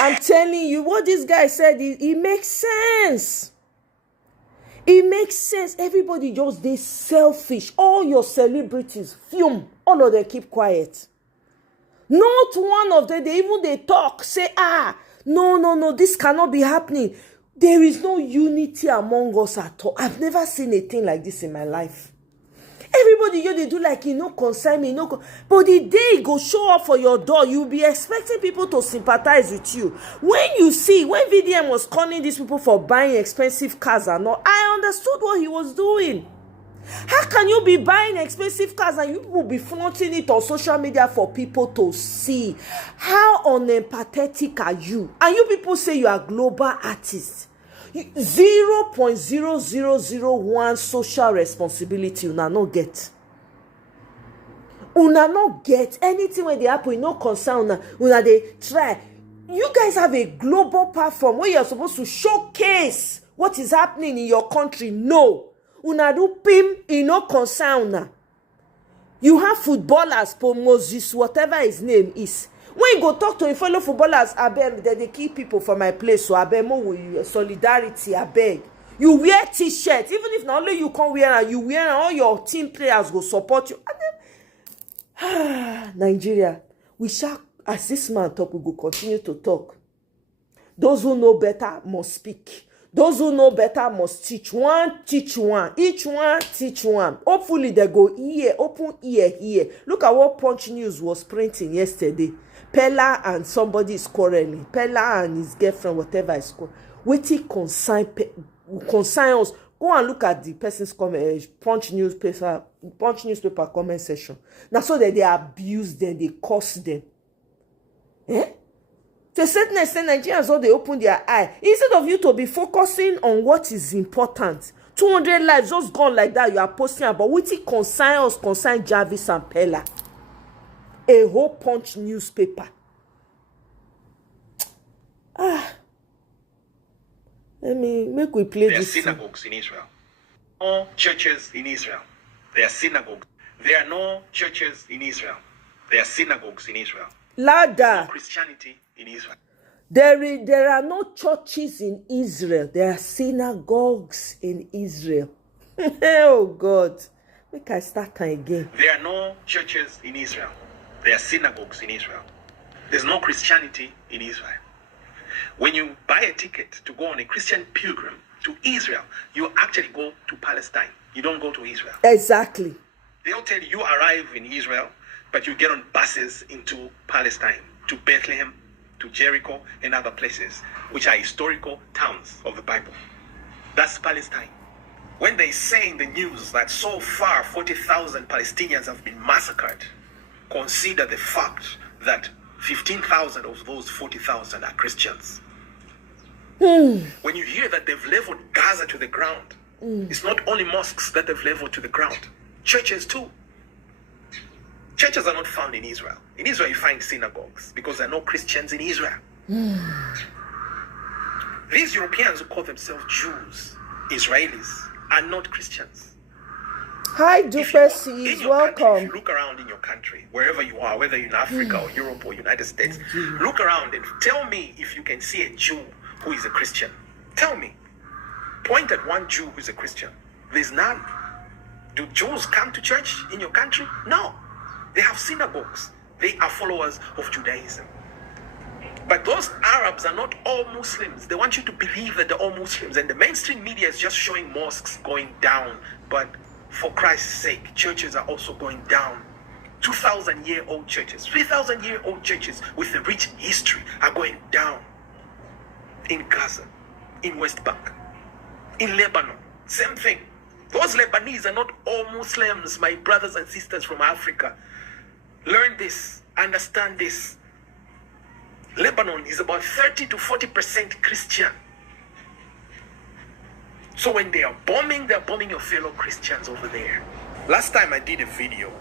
I'm telling you, what this guy said, it makes sense. It makes sense. Everybody just, they selfish. All your celebrities, fume. All of them keep quiet. Not one of them, they talk, say, no, this cannot be happening. There is no unity among us at all. I've never seen a thing like this in my life. Everybody you they do like you no concern me, but the day it go show up for your door, you'll be expecting people to sympathize with you. When VDM was calling these people for buying expensive cars and all, I understood what he was doing. How can you be buying expensive cars and you will be flaunting it on social media for people to see? How unempathetic are you? And you people say you are global artists. 0.0001 social responsibility una no get. Una no get anything when they happen, no concern una they try. You guys have a global platform where you're supposed to showcase what is happening in your country. No. Una do pim, no concern una. You have footballers, Moses, whatever his name is. When you go talk to a fellow footballers, I beg that they keep people from my place, so I beg more with you, solidarity, I beg. You wear t-shirts, even if not only you can't wear and you wear and all your team players go support you. And then, Nigeria, we shall, as this man talk, we go continue to talk. Those who know better must speak. Those who know better must teach. One, teach one. Each one, teach one. Hopefully they go ear, open ear here. Look at what Punch News was printing yesterday. Pella and somebody is quarreling. Pella and his girlfriend, whatever is quarreling. Waiting consign us. Go and look at the person's comment. Punch newspaper comment section. Now so that they abuse them, they curse them. To a certain extent, Nigerians all they open their eye. Instead of you to be focusing on what is important, 200 lives just gone like that. You are posting about waiting consign Jarvis and Pella. A whole Punch newspaper. Let me make we play this. There are synagogues in Israel. No churches in Israel. There are synagogues. There are no churches in Israel. There are synagogues in Israel. Louder. No Christianity in Israel. There are no churches in Israel. There are synagogues in Israel. Oh God. Make I start again. There are no churches in Israel. There are synagogues in Israel. There's no Christianity in Israel. When you buy a ticket to go on a Christian pilgrim to Israel, you actually go to Palestine. You don't go to Israel. Exactly. They'll tell you arrive in Israel, but you get on buses into Palestine, to Bethlehem, to Jericho, and other places, which are historical towns of the Bible. That's Palestine. When they say in the news that so far 40,000 Palestinians have been massacred, consider the fact that 15,000 of those 40,000 are Christians. When you hear that they've leveled Gaza to the ground, it's not only mosques that they've leveled to the ground, churches too. Churches are not found in Israel. In Israel you find synagogues because there are no Christians in Israel. These Europeans who call themselves Jews, Israelis, are not Christians. Hi, Duplessis, if welcome. you look around in your country, wherever you are, whether you're in Africa or Europe or United States, look around and tell me if you can see a Jew who is a Christian. Tell me. Point at one Jew who is a Christian. There's none. Do Jews come to church in your country? No. They have synagogues. They are followers of Judaism. But those Arabs are not all Muslims. They want you to believe that they're all Muslims. And the mainstream media is just showing mosques going down. But for Christ's sake, churches are also going down. 2,000-year-old churches, 3,000-year-old churches with a rich history are going down. In Gaza, in West Bank, in Lebanon, same thing. Those Lebanese are not all Muslims, my brothers and sisters from Africa. Learn this, understand this. Lebanon is about 30 to 40% Christian. So when they are bombing, they're bombing your fellow Christians over there. Last time I did a video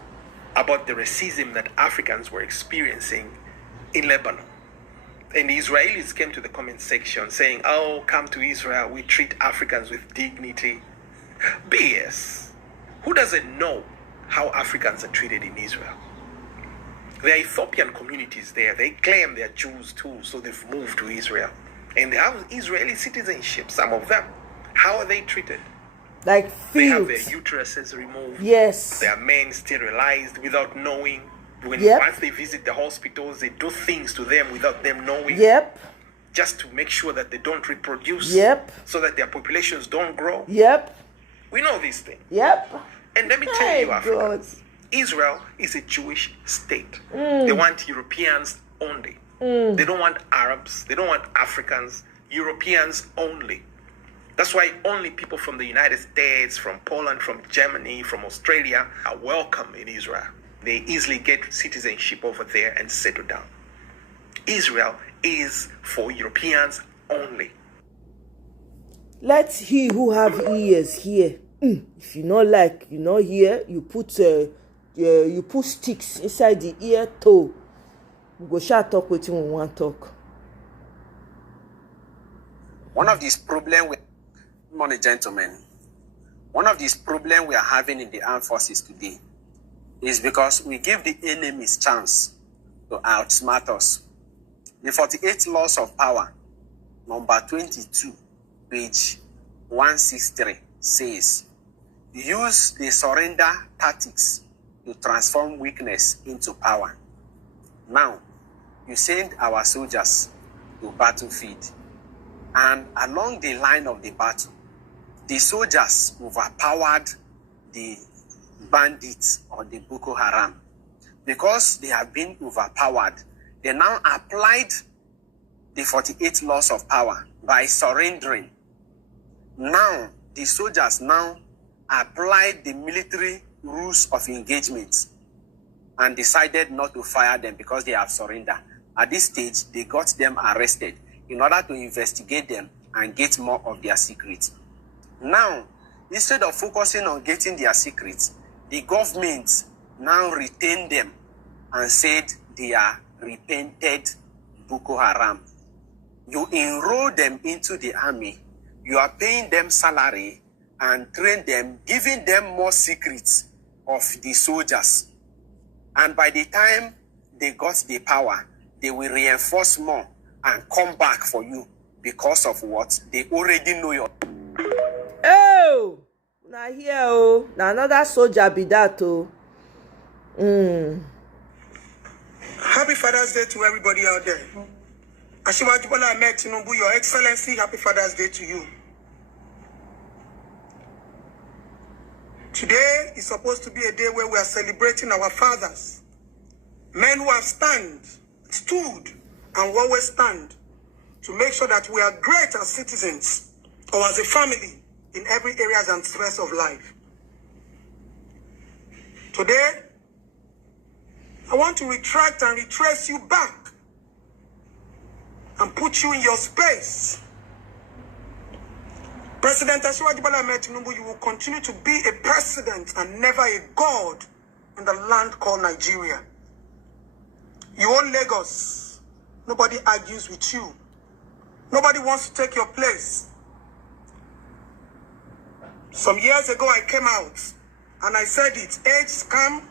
about the racism that Africans were experiencing in Lebanon. And the Israelis came to the comment section saying, oh, come to Israel, we treat Africans with dignity. BS. Who doesn't know how Africans are treated in Israel? There are Ethiopian communities there. They claim they're Jews too, so they've moved to Israel. And they have Israeli citizenship, some of them. How are they treated? Like fields. They have their uteruses removed. Yes. Their men sterilized without knowing. Once they visit the hospitals, they do things to them without them knowing. Yep. Just to make sure that they don't reproduce. Yep. So that their populations don't grow. Yep. We know these things. Yep. And let me tell you, Africa, Israel is a Jewish state. They want Europeans only. They don't want Arabs. They don't want Africans. Europeans only. That's why only people from the United States, from Poland, from Germany, from Australia are welcome in Israel. They easily get citizenship over there and settle down. Israel is for Europeans only. Let he who have ears hear. If you not like, you not hear, you put sticks inside the ear toe. We go shall talk with you when we want talk. One of these problems with money, gentlemen, one of these problems we are having in the armed forces today is because we give the enemies chance to outsmart us. The 48 laws of power, number 22, page 163, says, use the surrender tactics to transform weakness into power. Now, you send our soldiers to battlefield, and along the line of the battle, the soldiers overpowered the bandits or the Boko Haram. Because they have been overpowered, they now applied the 48 laws of power by surrendering. Now, the soldiers now applied the military rules of engagement and decided not to fire them because they have surrendered. At this stage, they got them arrested in order to investigate them and get more of their secrets. Now, instead of focusing on getting their secrets, the government now retained them and said they are repented Boko Haram. You enroll them into the army, you are paying them salary and train them, giving them more secrets of the soldiers. And by the time they got the power, they will reinforce more and come back for you because of what? They already know your... Oh! Now here, oh. Now another soldier be that, oh. Happy Father's Day to everybody out there. Asiwaju Bola Ahmed Tinubu, Your Excellency, happy Father's Day to you. Today is supposed to be a day where we are celebrating our fathers, men who have stood, and will always stand to make sure that we are great as citizens or as a family in every areas and spheres of life. Today, I want to retract and retrace you back and put you in your space. President Asiwaju Bola Ahmed Tinubu, you will continue to be a president and never a god in the land called Nigeria. You own Lagos. Nobody argues with you. Nobody wants to take your place. Some years ago, I came out and I said it. Age scam,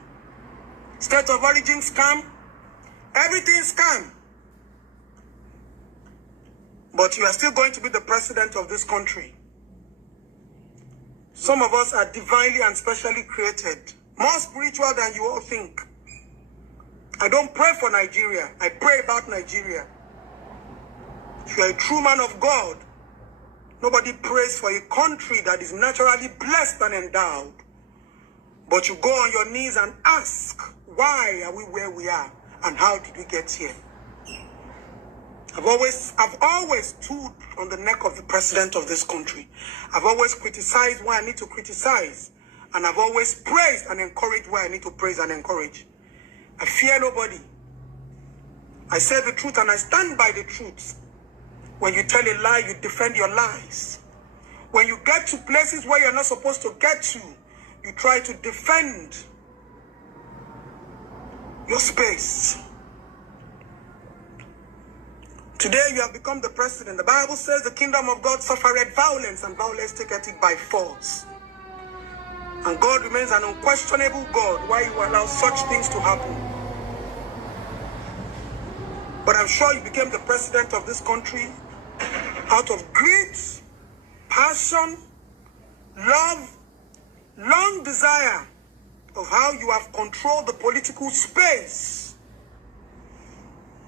state of origin scam, everything scam. But you are still going to be the president of this country. Some of us are divinely and specially created, more spiritual than you all think. I don't pray for Nigeria. I pray about Nigeria. If you are a true man of God, nobody prays for a country that is naturally blessed and endowed. But you go on your knees and ask, why are we where we are? And how did we get here? I've always stood on the neck of the president of this country. I've always criticized where I need to criticize. And I've always praised and encouraged where I need to praise and encourage. I fear nobody. I say the truth and I stand by the truth. When you tell a lie, you defend your lies. When you get to places where you're not supposed to get to, you try to defend your space. Today you have become the president. The Bible says the kingdom of God suffereth violence, and violence taketh it by force. And God remains an unquestionable God. Why you allow such things to happen? But I'm sure you became the president of this country out of greed, passion, love, long desire of how you have controlled the political space,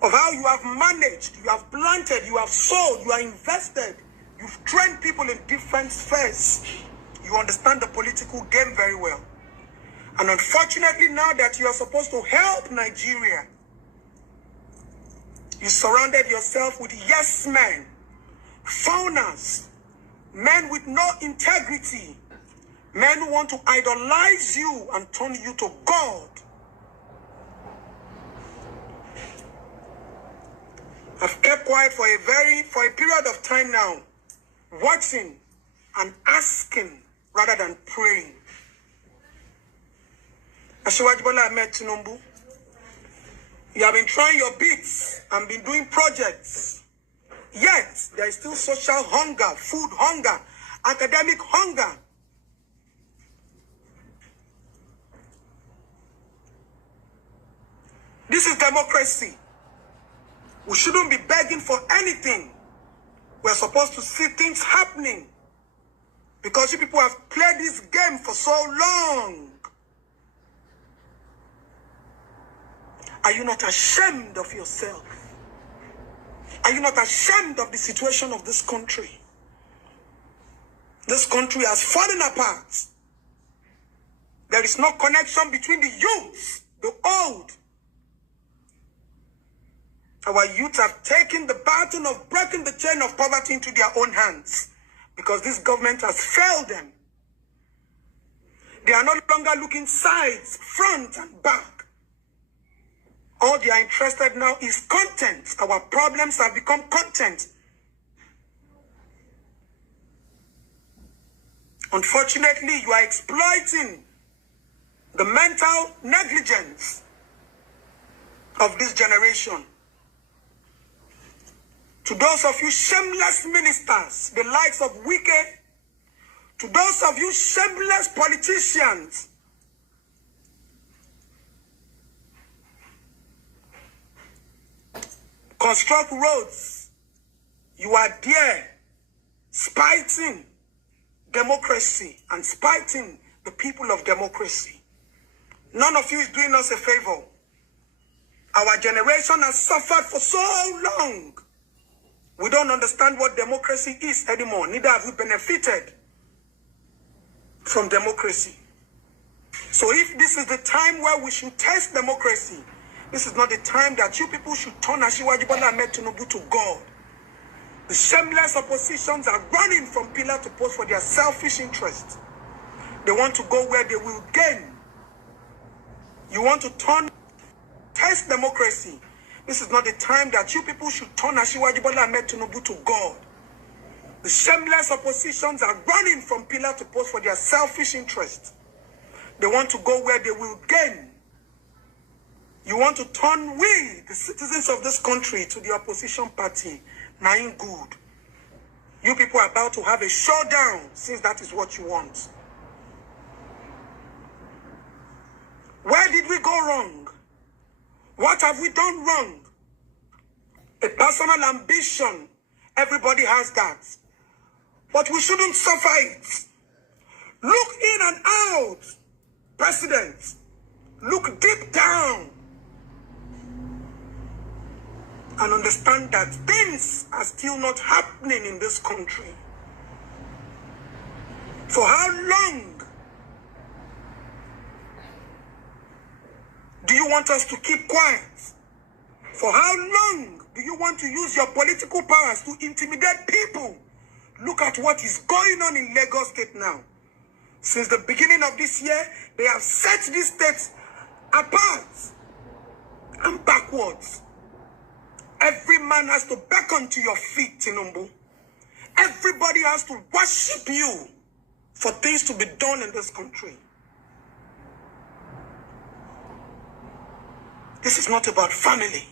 of how you have managed, you have planted, you have sold, you are invested, you've trained people in different spheres. You understand the political game very well. And unfortunately, now that you are supposed to help Nigeria, you surrounded yourself with yes men, fawners, men with no integrity, men who want to idolize you and turn you to God. I've kept quiet for a period of time now, watching and asking rather than praying. Asiwaju Bola Ahmed Tinubu, you have been trying your bits and been doing projects. Yet, there is still social hunger, food hunger, academic hunger. This is democracy. We shouldn't be begging for anything. We're supposed to see things happening. Because you people have played this game for so long. Are you not ashamed of yourself? Are you not ashamed of the situation of this country? This country has fallen apart. There is no connection between the youth, the old. Our youth have taken the baton of breaking the chain of poverty into their own hands because this government has failed them. They are no longer looking sides, front and back. All they are interested now is content. Our problems have become content. Unfortunately, you are exploiting the mental negligence of this generation. To those of you shameless ministers, the likes of Wike, to those of you shameless politicians, construct roads, you are there spiting democracy and spiting the people of democracy. None of you is doing us a favor. Our generation has suffered for so long. We don't understand what democracy is anymore. Neither have we benefited from democracy. So if this is the time where we should test democracy, this is not the time that you people should turn Asiwaju Bola Ahmed Tinubu to God. The shameless oppositions are running from pillar to post for their selfish interest. They want to go where they will gain. You want to test democracy. This is not the time that you people should turn Asiwaju Bola Ahmed Tinubu to God. The shameless oppositions are running from pillar to post for their selfish interest. They want to go where they will gain. You want to turn we, the citizens of this country, to the opposition party. Naim good. You people are about to have a showdown, since that is what you want. Where did we go wrong? What have we done wrong? A personal ambition, everybody has that. But we shouldn't suffer it. Look in and out, President. Look deep down and understand that things are still not happening in this country. For how long do you want us to keep quiet? For how long do you want to use your political powers to intimidate people? Look at what is going on in Lagos State now. Since the beginning of this year, they have set these states apart and backwards. Every man has to beckon to your feet, Tinubu. Everybody has to worship you for things to be done in this country. This is not about family.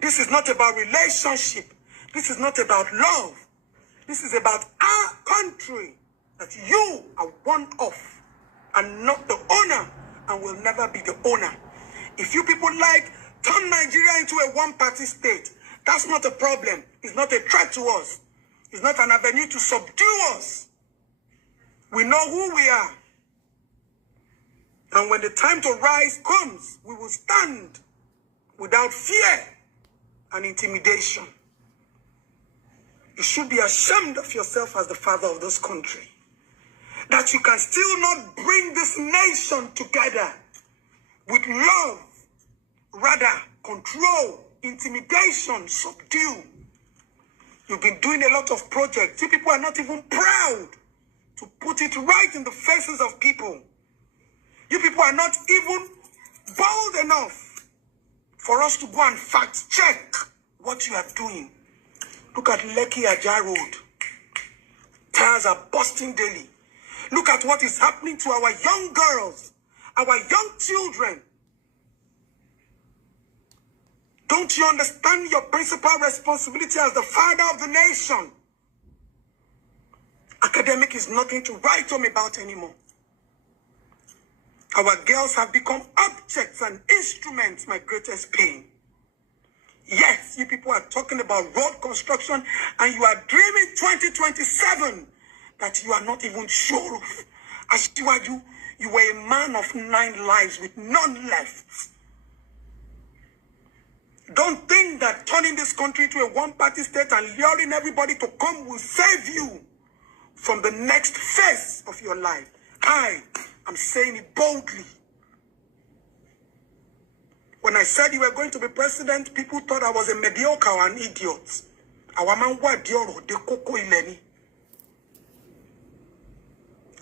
This is not about relationship. This is not about love. This is about our country that you are one of and not the owner and will never be the owner. If you people like turn Nigeria into a one-party state, that's not a problem. It's not a threat to us. It's not an avenue to subdue us. We know who we are. And when the time to rise comes, we will stand without fear and intimidation. You should be ashamed of yourself as the father of this country. that you can still not bring this nation together with love, rather control, intimidation, subdue. You've been doing a lot of projects. You people are not even proud to put it right in the faces of people. You people are not even bold enough for us to go and fact check what you are doing. Look at Lekki Ajah Road. Tires are busting daily. Look at what is happening to our young girls, our young children. Don't you understand your principal responsibility as the father of the nation? Academic is nothing to write home about anymore. Our girls have become objects and instruments, my greatest pain. Yes, you people are talking about road construction and you are dreaming 2027 that you are not even sure of. As you were a man of 9 lives with none left. Don't think that turning this country to a one-party state and luring everybody to come will save you from the next phase of your life. I am saying it boldly. When I said you were going to be president, people thought I was a mediocre or an idiot.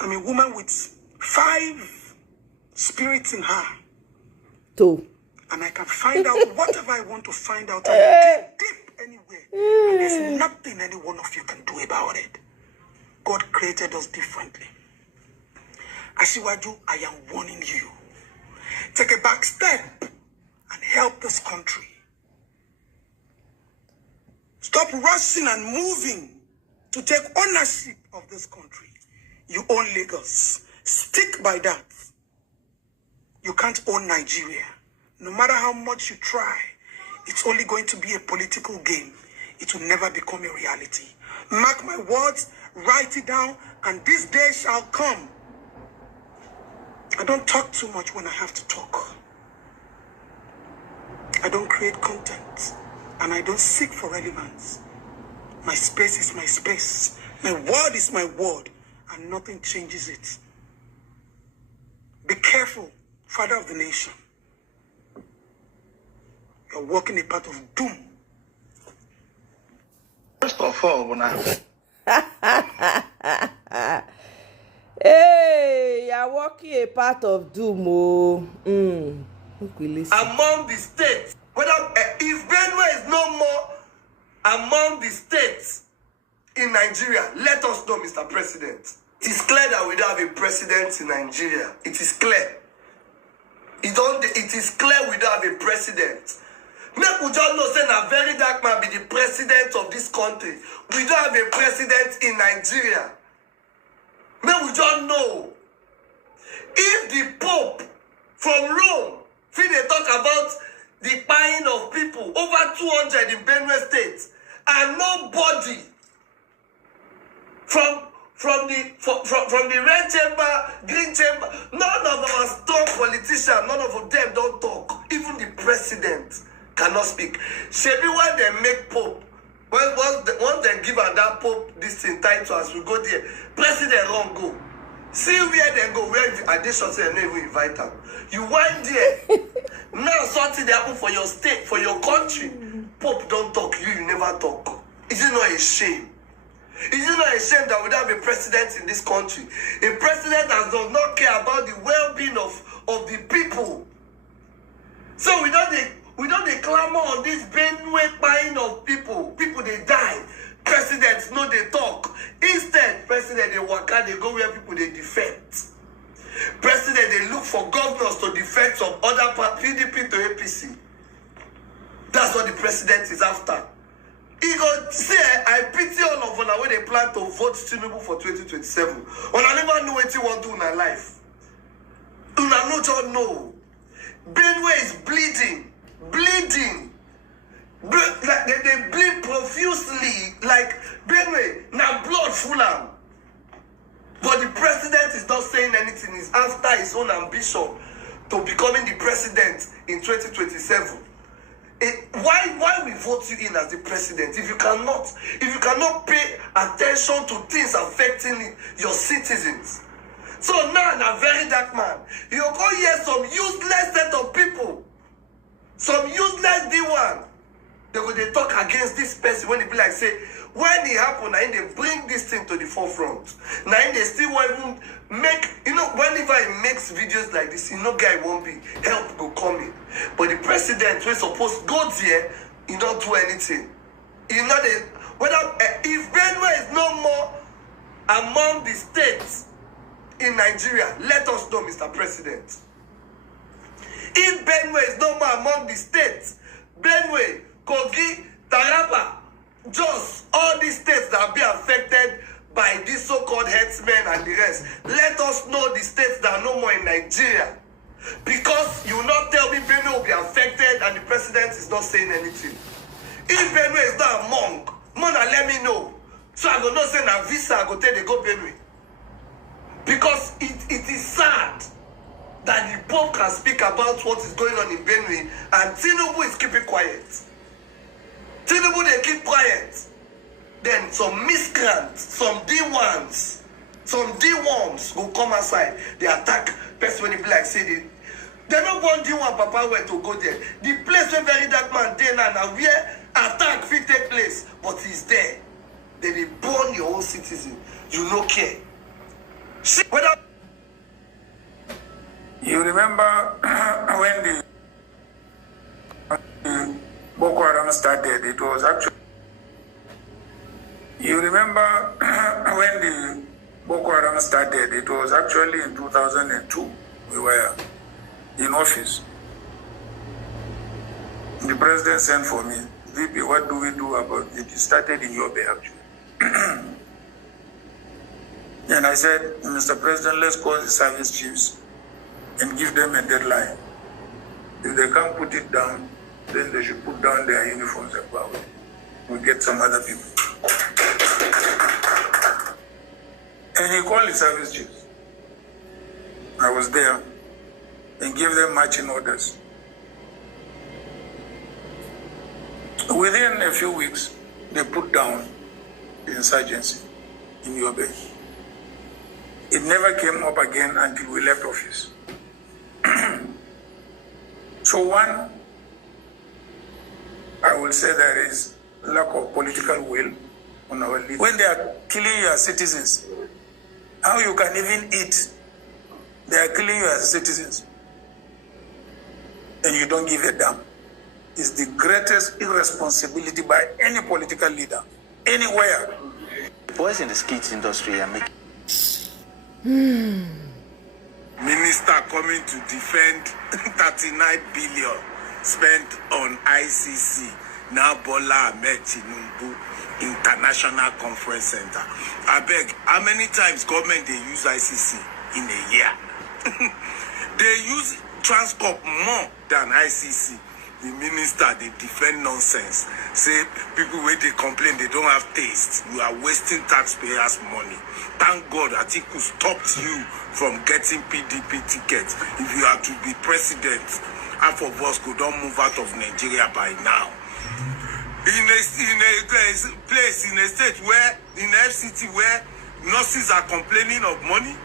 I'm a woman with 5 spirits in her. 2. And I can find out whatever I want to find out. And deep anywhere. And there's nothing any one of you can do about it. God created us differently. Asiwaju, I am warning you. Take a back step and help this country. Stop rushing and moving to take ownership of this country. You own Lagos. Stick by that. You can't own Nigeria. No matter how much you try, it's only going to be a political game. It will never become a reality. Mark my words, write it down, and this day shall come. I don't talk too much when I have to talk. I don't create content, and I don't seek for relevance. My space is my space. My word is my word, and nothing changes it. Be careful, father of the nation. You're walking a path of doom. First of all, hey, you're walking a path of doom. Among the states, whether if Benue is no more among the states in Nigeria, let us know, Mr. President. It is clear that we don't have a president in Nigeria. It is clear. It is clear we don't have a president. Make we just know say a very dark man be the president of this country. We don't have a president in Nigeria. Make we just know. If the Pope from Rome, if they talk about the buying of people, over 200 in Benue State, and nobody from the red chamber, green chamber, none of our strong politicians, none of them don't talk. Even the president cannot speak. Shebi when they make Pope, once they give her that Pope this thing title as we go there, president won't go. See where they go, where they should say they don't even invite them. You went there. Now something they happen for your state, for your country. Pope don't talk, you never talk. Is it not a shame? Is it not a shame that we don't have a president in this country? A president that does not care about the well-being of the people. So we don't clamor on this Benue buying of people. People they die. Presidents no they talk. Instead, president they work out, they go where people they defend. President they look for governors to defend some other PDP to APC. That's what the president is after. He go say, I pity all of them when they plan to vote Tinubu for 2027. I never know what you want to do in their life. Una no just know. Benue is bleeding. Like they bleed profusely. Like Benue, now blood full am. But the president is not saying anything. He's after his own ambition to becoming the president in 2027. Why we vote you in as the president if you cannot pay attention to things affecting your citizens? So now, a very dark man. You go hear some useless set of people. Some useless D1. They talk against this person when they be like, say, when it happen, and they bring this thing to the forefront. Now they still won't even make, whenever he makes videos like this, guy won't be help go coming. But the president was supposed to go there, he don't do anything. If Benue is no more among the states in Nigeria, let us know, Mr. President. If Benue is no more among the states, Benue, Kogi, Taraba, Jos, all these states that are being affected by these so-called headsmen and the rest, let us know the states that are no more in Nigeria. Because you will not tell me Benue will be affected and the president is not saying anything. If Benue is not among, Mona, let me know. So I go not send a visa, I go tell they go Benue. Because it is sad that the Pope can speak about what is going on in Benue and Tinubu is keeping quiet. Tinubu, they keep quiet. Then some miscreants, some D1s, some D1s will come outside. They attack person when they be like, say they don't want D1 Papa where to go there. The place where very dark man there now where attack fit take place, but he's there. Then they burn your own citizen. You no care. Whether you remember when the Boko Haram started, it was actually. You remember when the Boko Haram started, it was actually in 2002. We were in office. The president sent for me, VP, what do we do about it? It started in Yobe, actually. And I said, Mr. President, let's call the service chiefs and give them a deadline. If they can't put it down, then they should put down their uniforms and go away. We'll get some other people. And he called the service chiefs. I was there and gave them marching orders. Within a few weeks, they put down the insurgency in Yobe. It never came up again until we left office. So one, I will say there is lack of political will on our leaders. When they are killing your citizens, how you can even eat? They are killing your citizens. And you don't give a damn. It's the greatest irresponsibility by any political leader, anywhere. Boys in the skits industry are making... Minister coming to defend 39 billion spent on ICC. Now Bola Ahmed Tinubu International Conference Center. I beg, how many times government they use ICC in a year? They use Transcorp more than ICC. The minister, they defend nonsense. Say people where they complain they don't have taste. You are wasting taxpayers' money. Thank God Atiku stopped you from getting PDP tickets. If you are to be president, half of us could not move out of Nigeria by now. In a place, in a state where, in FCT, where nurses are complaining of money,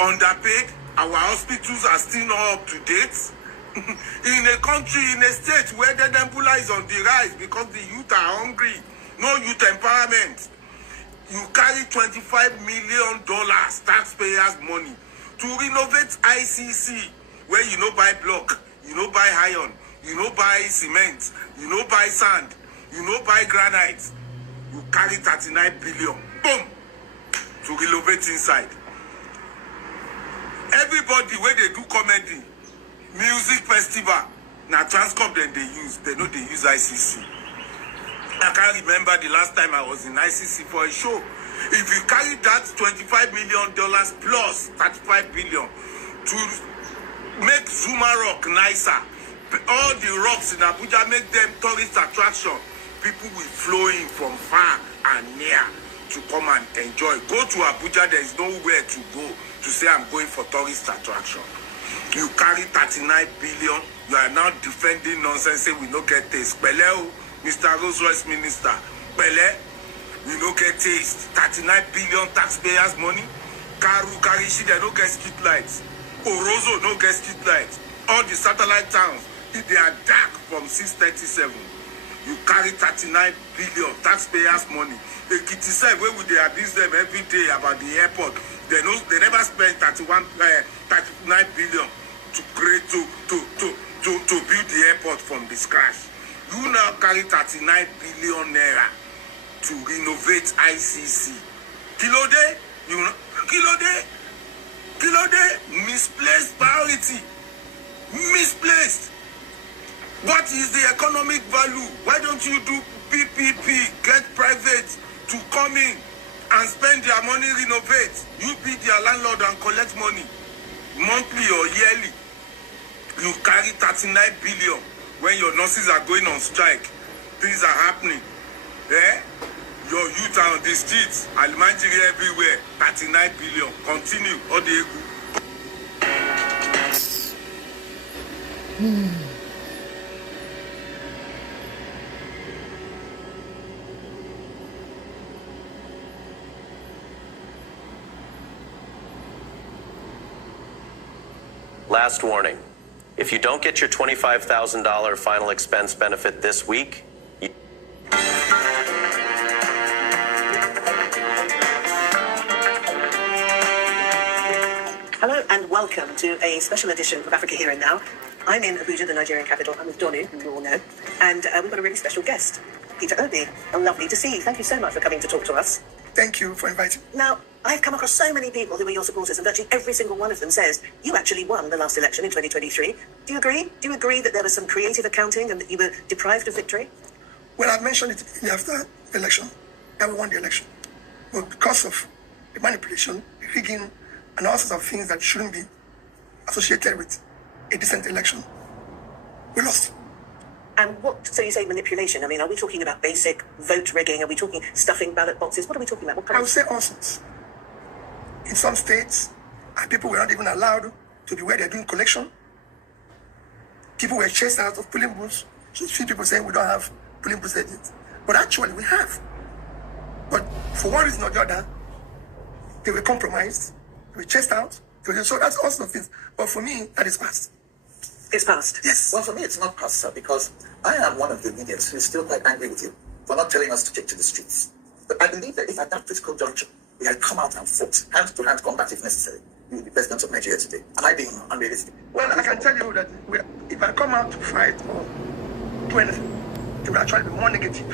underpaid, our hospitals are still not up to date. In a country, in a state where the Ebola is on the rise because the youth are hungry, no youth empowerment. You carry $25 million taxpayers' money to renovate ICC, where you no buy block, you no buy iron, you no buy cement, you no buy sand, you no buy granite. You carry 39 billion, boom, to renovate inside. Everybody where they do comedy, music festival, now Transcorp then they use, they know they use ICC. I can't remember the last time I was in ICC for a show. If you carry that $25 million plus 35 billion to make Zuma Rock nicer, all the rocks in Abuja, make them tourist attraction, people will flow in from far and near to come and enjoy. Go to Abuja, there is nowhere to go to say I'm going for tourist attraction. You carry 39 billion, you are now defending nonsense, say we don't get taste. Beleo, Mr. Rolls Royce Minister, Bele, we don't get taste. 39 billion taxpayers' money. Karishi, they don't get street lights. Orozo, no get street lights. All the satellite towns, they are dark from 637. You carry 39 billion taxpayers' money. They criticize where would they abuse them every day about the airport. They never spend 39 billion to create to build the airport from the scratch. You now carry 39 billion naira to renovate ICC. Kilode, Kilode, misplaced priority. Misplaced. What is the economic value? Why don't you do PPP, get private to come in and spend their money, renovate? You be their landlord and collect money, monthly or yearly. You carry 39 billion when your nurses are going on strike. Things are happening. Eh? Your youth are on the streets, Almanjiri everywhere, 39 billion. Continue, Odiegu. Last warning. If you don't get your $25,000 final expense benefit this week, Hello and welcome to a special edition of Africa Here and Now. I'm in Abuja, the Nigerian capital. I'm with Donu, who you all know, and we've got a really special guest, Peter Obi. Lovely to see you. Thank you so much for coming to talk to us. Thank you for inviting me. Now, I've come across so many people who are your supporters, and virtually every single one of them says you actually won the last election in 2023. Do you agree? Do you agree that there was some creative accounting and that you were deprived of victory? Well, I've mentioned it after the election that we won the election. But because of the manipulation, the rigging, and all sorts of things that shouldn't be associated with a decent election, we lost. And what, so you say manipulation, I mean, are we talking about basic vote rigging? Are we talking stuffing ballot boxes? What are we talking about? What kind I would say all sorts. In some states, people were not even allowed to be where they're doing collection. People were chased out of polling booths. So you see people saying we don't have polling booth agents. But actually we have. But for one reason or the other, they were compromised, they were chased out. So that's also the things. But for me, that is past. It's past? Yes. Well, for me, it's not past, sir, because I am one of the medians who is still quite angry with you for not telling us to take to the streets. But I believe that if at that critical juncture we had come out and fought, hand-to-hand combat if necessary, you would be president of Nigeria today. Am I being unrealistic? Well, I can tell you that if I come out to fight or do anything, it will actually be more negative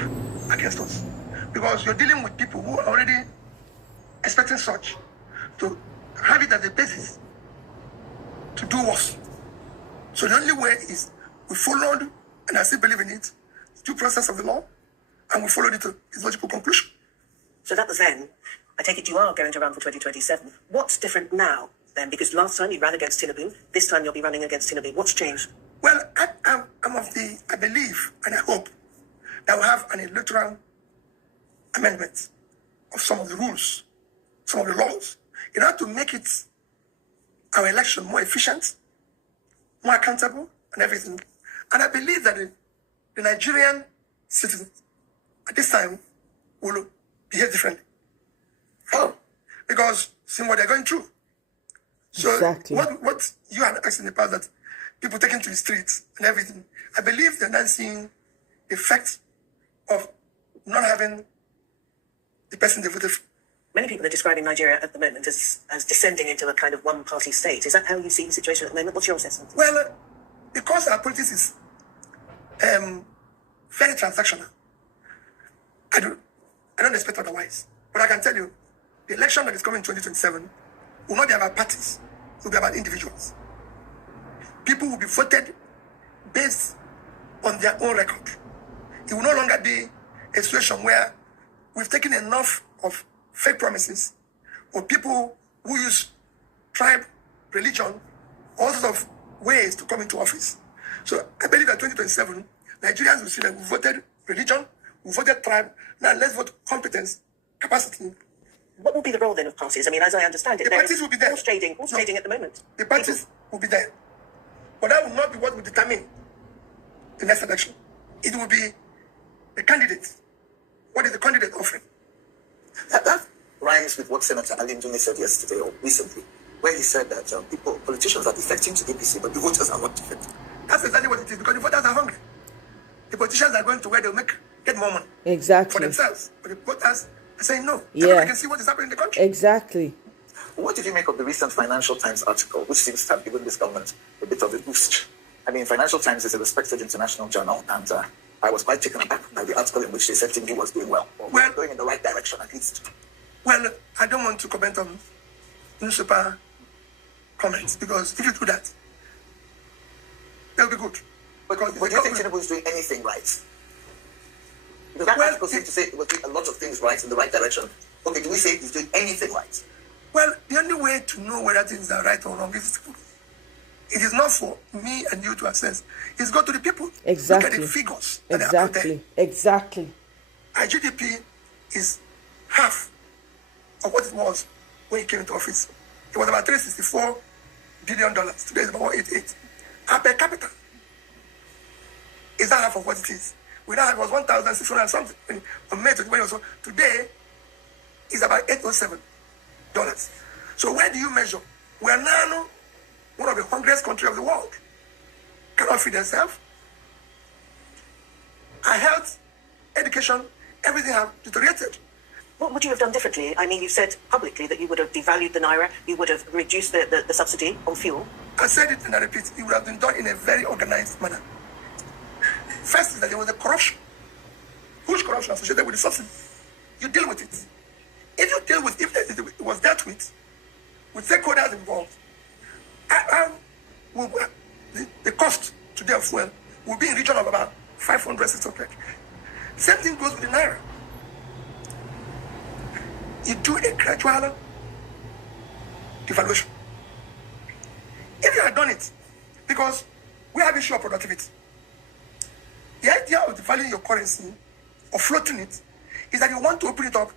against us. Because you're dealing with people who are already expecting such to have it as a basis to do worse. So the only way is we followed, and I still believe in it, due process of the law, and we followed it to its logical conclusion. So that was then. I take it you are going to run for 2027. What's different now, then? Because last time you ran against Tinubu, this time you'll be running against Tinubu. What's changed? Well, I believe and I hope that we'll have an electoral amendment of some of the rules, some of the laws, in order to make it, our election, more efficient, more accountable, and everything. And I believe that the Nigerian citizens at this time will behave differently. Oh, because seeing what they're going through. So exactly. What you had asked in the past, that people taken to the streets and everything, I believe they're not seeing the effect of not having the person they voted for. Many people are describing Nigeria at the moment as descending into a kind of one-party state. Is that how you see the situation at the moment? What's your assessment? Well, because our politics is very transactional, I don't expect otherwise. But I can tell you, the election that is coming in 2027 will not be about parties, it will be about individuals. People will be voted based on their own record. It will no longer be a situation where we've taken enough of fake promises or people who use tribe, religion, all sorts of ways to come into office. So I believe that 2027, Nigerians will see that we voted religion, we voted tribe, now let's vote competence, capacity. What will be the role then of parties? I mean, as I understand it, the parties will be there. Horse trading at the moment. The parties will be there. But that will not be what will determine the next election. It will be the candidate. What is the candidate offering? That rhymes with what Senator Ali Ndune said yesterday or recently, where he said that politicians are defecting to APC, but the voters are not defecting. That's exactly what it is, because the voters are hungry. The politicians are going to where they'll get more money. Exactly. For themselves. But the voters are saying no. Yeah. Everybody can see what is happening in the country. Exactly. What did you make of the recent Financial Times article, which seems to have given this government a bit of a boost? I mean, Financial Times is a respected international journal, and I was quite taken aback by the article in which they said Tinubu was doing well, or going in the right direction at least. Well, I don't want to comment on newspaper comments, because if you do that, they'll be good. But do you think Tinubu is doing anything right? Because that article seems to say he was doing a lot of things right in the right direction. Okay, do we say he's doing anything right? Well, the only way to know whether things are right or wrong is it is not for me and you to assess. It's go to the people. Exactly. Look at the figures that are out there. Exactly. Our GDP is half of what it was when he came into office. It was about $364 billion. Today it's about 188. Our per capita is that half of what it is. We now have was 1,600 something on May 2020 or so. Today is about $807. So where do you measure? We are now one of the hungriest countries of the world. Cannot feed themselves. Our health, education, everything have deteriorated. What would you have done differently? I mean, you said publicly that you would have devalued the naira, you would have reduced the subsidy on fuel. I said it and I repeat, it would have been done in a very organized manner. First is that there was a corruption. Huge corruption associated with the subsidy. You deal with it. If it was dealt with stakeholders involved, the cost today of fuel will be in the region of about 500, 600. Same thing goes with the naira. You do a gradual devaluation. If you had done it, because we have issue of productivity, the idea of devaluing your currency or floating it is that you want to open it up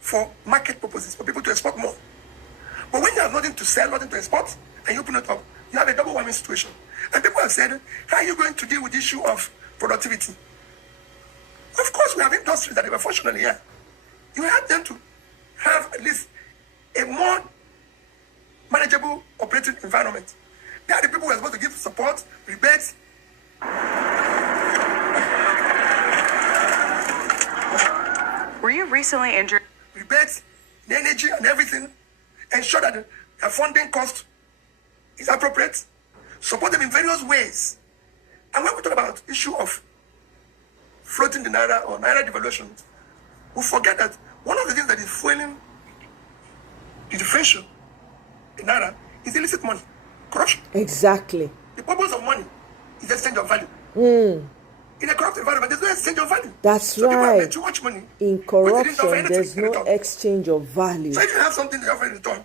for market purposes, for people to export more. But when you have nothing to sell, nothing to export, and you open it up, you have a double whammy situation. And people have said, how are you going to deal with the issue of productivity? Of course, we have industries that were functionally here. You have them to have at least a more manageable operating environment. They are the people who are supposed to give support, rebates. Were you recently injured? Rebates, the energy and everything. Ensure that the funding cost is appropriate. Support them in various ways. And when we talk about issue of floating the naira or naira devaluation, we forget that one of the things that is fueling the differential in naira is illicit money, corruption. Exactly. The purpose of money is exchange of value. In a corrupt environment, there's no exchange of value. That's so right. People have too much money. In corruption, there's no exchange of value. So if you have something to offer in return,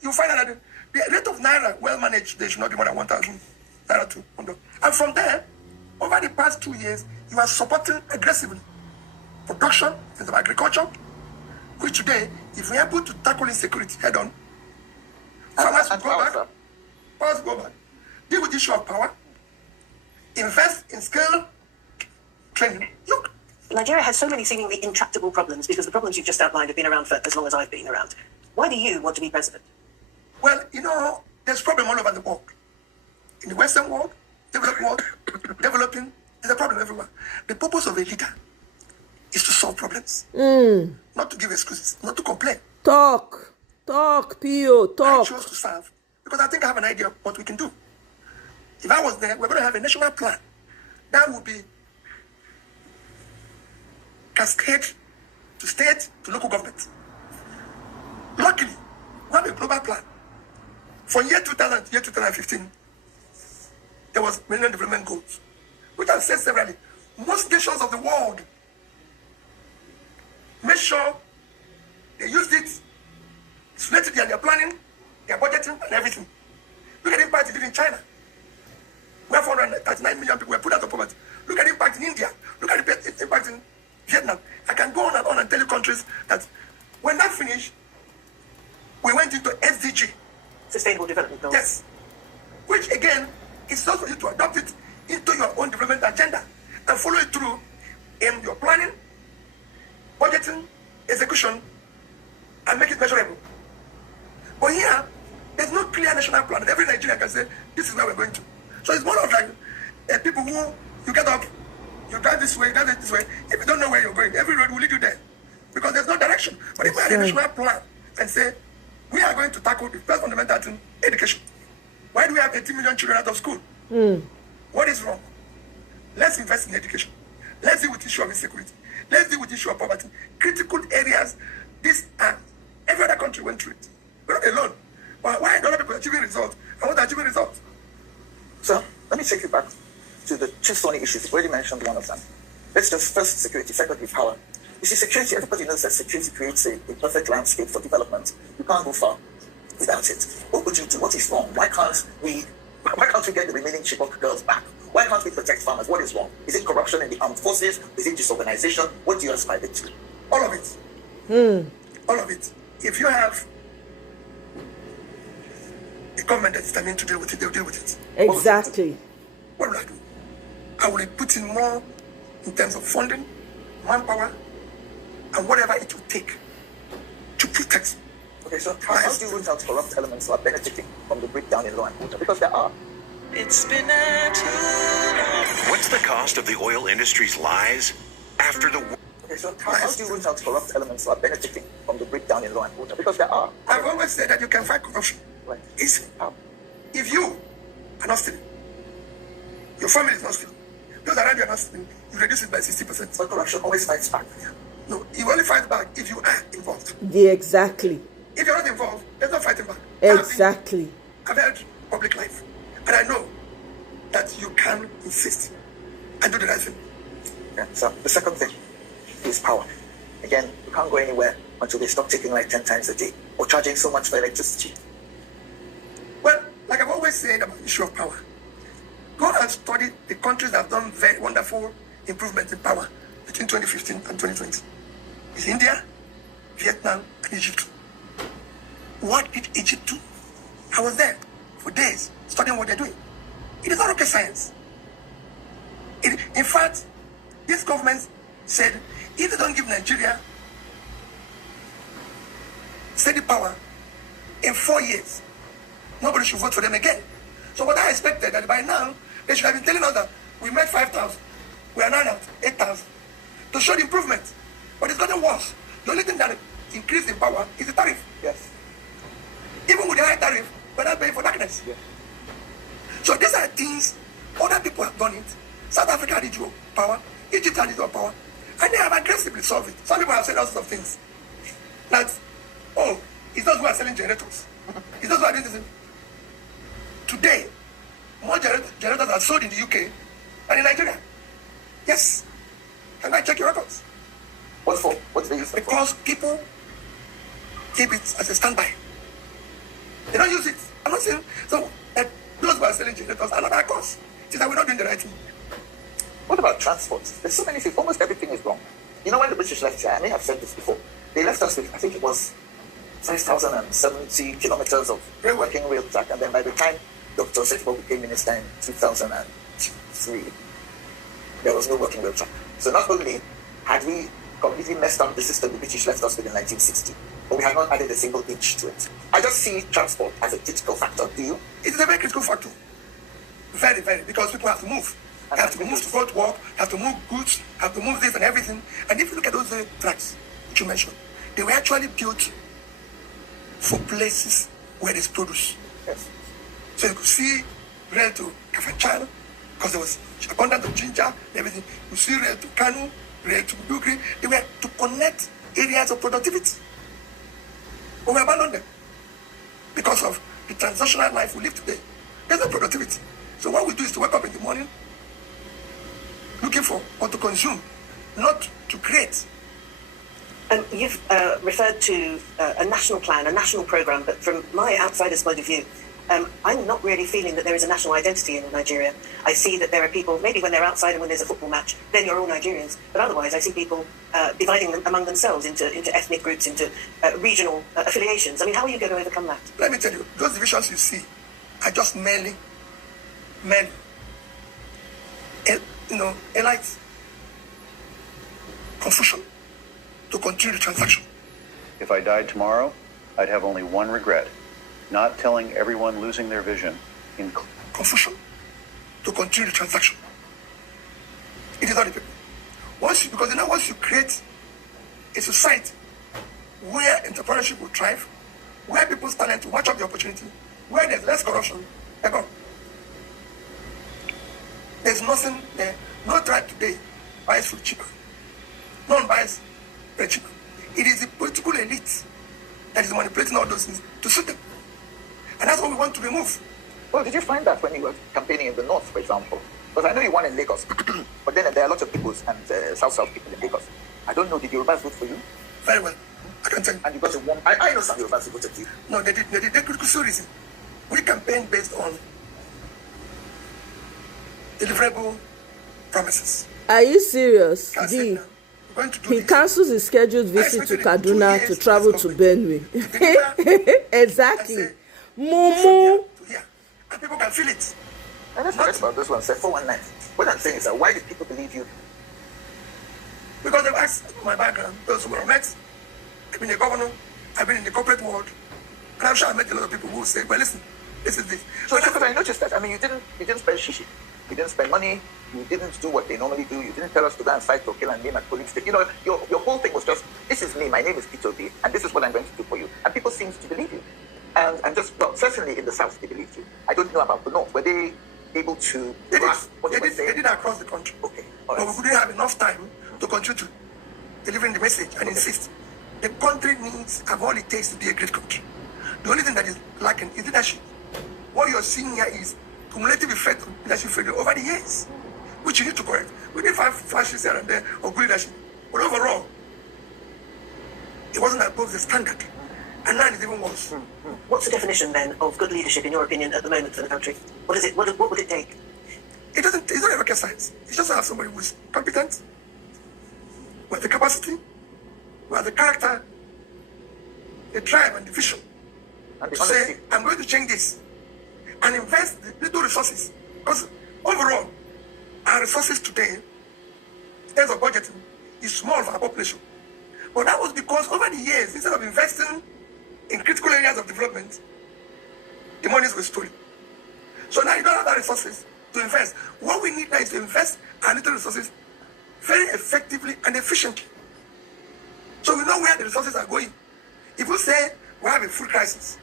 you find out that the rate of naira well managed, they should not be more than 1,000 naira to 100. And from there, over the past 2 years, you are supporting aggressively production in terms of agriculture, which today, if we're able to tackle insecurity head on, farmers will go back, powers go back, deal with the issue of power, invest in skill training. Look, Nigeria has so many seemingly intractable problems because the problems you've just outlined have been around for as long as I've been around. Why do you want to be president? Well, there's problem all over the world. In the Western world, developed world, developing, there's a problem everywhere. The purpose of a leader is to solve problems, not to give excuses, not to complain. Talk, P.O., talk. I chose to serve because I think I have an idea of what we can do. If I was there, we're going to have a national plan that would be cascade to state to local government. Luckily, we have a global plan. From year 2000 to year 2015, there was Millennium Development Goals, which I've said severally. Most nations of the world make sure they used it, it's related to their planning, their budgeting, and everything. Look at the impact it did in China, where 439 million people were put out of poverty. Look at the impact in India. Look at the impact in Vietnam. I can go on and tell you countries that when that finished, we went into SDG. Sustainable Development Goals. Yes. Which again, is not for you to adopt it into your own development agenda and follow it through in your planning, budgeting, execution, So it's more of like people who you get up, you drive this way, you drive this way. If you don't know where you're going, every road will lead you there because there's no direction. But if we have a national plan and say we are going to tackle the first fundamental thing, education. Why do we have 18 million children out of school? What is wrong? Let's invest in education. Let's deal with the issue of insecurity. Let's deal with the issue of poverty. Critical areas. This every other country went through it. We're not alone. But why are other people achieving results? I want to achieve results. So let me take you back to the two thorny issues. You've already mentioned one of them. Let's just first security, secondly power. You see, security, everybody knows that security creates a perfect landscape for development. You can't go far without it. What would you do? What is wrong? Why can't we get the remaining Chibok girls back? Why can't we protect farmers? What is wrong? Is it corruption in the armed forces? Is it disorganization? What do you ascribe it to? All of it. All of it. If you have a government that is determined to deal with it, they'll deal with it. Exactly. What will I do? I will put in more in terms of funding, manpower, and whatever it will take to protect. Okay, so how do you root out corrupt elements who are benefiting from the breakdown in law and order? Because there are. It's been What's the cost of the oil industry's lies after the war? Okay, so how do you root out corrupt elements who are benefiting from the breakdown in law and order? Because there are. I've always said that you can fight corruption. Right. Easy. If you are not stealing, your family is not stealing, those around you are not stealing, you reduce it by 60%. But corruption always fights back. No, you only fight back if you are involved. Yeah, exactly. If you're not involved, there's no fighting back. Exactly. I've had public life, and I know that you can insist and do the right thing. Yeah, so the second thing is power. Again, you can't go anywhere until they stop taking like 10 times a day or charging so much for electricity. Well, like I've always said about the issue of power, go and study the countries that have done very wonderful improvements in power between 2015 and 2020. It's India, Vietnam, and Egypt. What did Egypt do? I was there for days studying what they're doing. It is not rocket science. In fact, this government said if they don't give Nigeria steady power in 4 years, nobody should vote for them again. So what I expected that by now, they should have been telling us that we made 5,000. We are now at 8,000. To show the improvement. But it's gotten worse. The only thing that increased in power is the tariff. Yes. Even with the high tariff, we're not paying for darkness. Yes. So these are things other people have done it. South Africa had its own power. Egypt had its own power. And they have aggressively solved it. Some people have said all sorts of things. That, it's those who are selling generators. It's those who are doing this. Today, more generators are sold in the UK than in Nigeria. Yes. Can I check your records? What for? What do they use it for? Because people keep it as a standby. They don't use it. I'm not saying so. Those who are selling generators are not our cause. It's that we're not doing the right thing. What about transport? There's so many things. Almost everything is wrong. You know, when the British left here, I may have said this before, they left us with, I think it was 5,070 kilometers of working rail track, and then by the time Dr. Setbo became minister in 2003, there was no working rail track. So not only had we completely messed up the system the British left us with in 1960, but we have not added a single inch to it. I just see transport as a critical factor. Do you? It is a very critical factor. Very, very, because people have to move. They have to move to go to work, have to move goods, have to move this and everything. And if you look at those tracks that you mentioned, they were actually built for places where there's produce. Yes. So you could see rail to Kafanchan, because there was abundance of ginger and everything. You see rail to Kanu, rail to Dugri. They were to connect areas of productivity. But we abandoned them because of the transactional life we live today. There's no productivity. So what we do is to wake up in the morning looking for what to consume, not to create. You've referred to a national plan, a national program, but from my outsider's point of view, I'm not really feeling that there is a national identity in Nigeria. I see that there are people, maybe when they're outside and when there's a football match, then you're all Nigerians. But otherwise, I see people dividing them among themselves into ethnic groups, into regional affiliations. I mean, how are you going to overcome that? Let me tell you, those divisions you see are just merely elites. Confusion to continue the transaction. If I died tomorrow, I'd have only one regret. Not telling everyone losing their vision in confusion to continue the transaction. It is not the people. Once you create a society where entrepreneurship will thrive, where people's talent will match up the opportunity, where there's less corruption, they're gone. There's nothing there. No tribe today buys food cheaper. No one buys bread cheaper. It is the political elite that is manipulating all those things to suit them. And that's what we want to remove. Well, did you find that when you were campaigning in the north, for example? Because I know you won in Lagos, but then there are lots of Igbos and South people in Lagos. I don't know, did Yorubas vote for you? Very well. I can tell you. And you got a warm... I know some Yorubas who voted for you. No, they did. They could so reason. We campaigned based on deliverable promises. Are you serious? He cancels his scheduled visit to Kaduna to travel to Benue. Exactly. Momo. And people can feel it. And let's forget about this one, say 419. What I'm saying is that why did people believe you? Because they've asked my background, those who were met. I've been a governor, I've been in the corporate world, and I'm sure I met a lot of people who say, well, listen, this is this. So I noticed that. I mean, you didn't spend shishi. You didn't spend money. You didn't do what they normally do. You didn't tell us to go and fight or kill and name at police. You know, your whole thing was just, this is me, my name is Peter B, and this is what I'm going to do for you. And people seem to believe you. And just, well, certainly in the South, they believed you. I don't know about the North. Were they able to grasp what you were saying? They did across the country. Okay. But we didn't have enough time to continue to delivering the message and insist. The country needs and all it takes to be a great country. The only thing that is lacking is leadership. What you're seeing here is cumulative effect of leadership failure over the years, which you need to correct. We did 5 flashes here and there of good leadership, but overall, it wasn't above the standard. And now it's even worse. What's the definition then of good leadership, in your opinion, at the moment for the country? What is it? What would it take? It's not a rocket science. It's just to have somebody who's competent, with the capacity, who has the character, the drive and the vision to say, I'm going to change this and invest the little resources. Because overall, our resources today, in terms of budgeting, is small for our population. But that was because over the years, instead of investing in critical areas of development, the monies were stolen. So now you don't have the resources to invest. What we need now is to invest our little resources very effectively and efficiently. So we know where the resources are going. If we say we have a food crisis,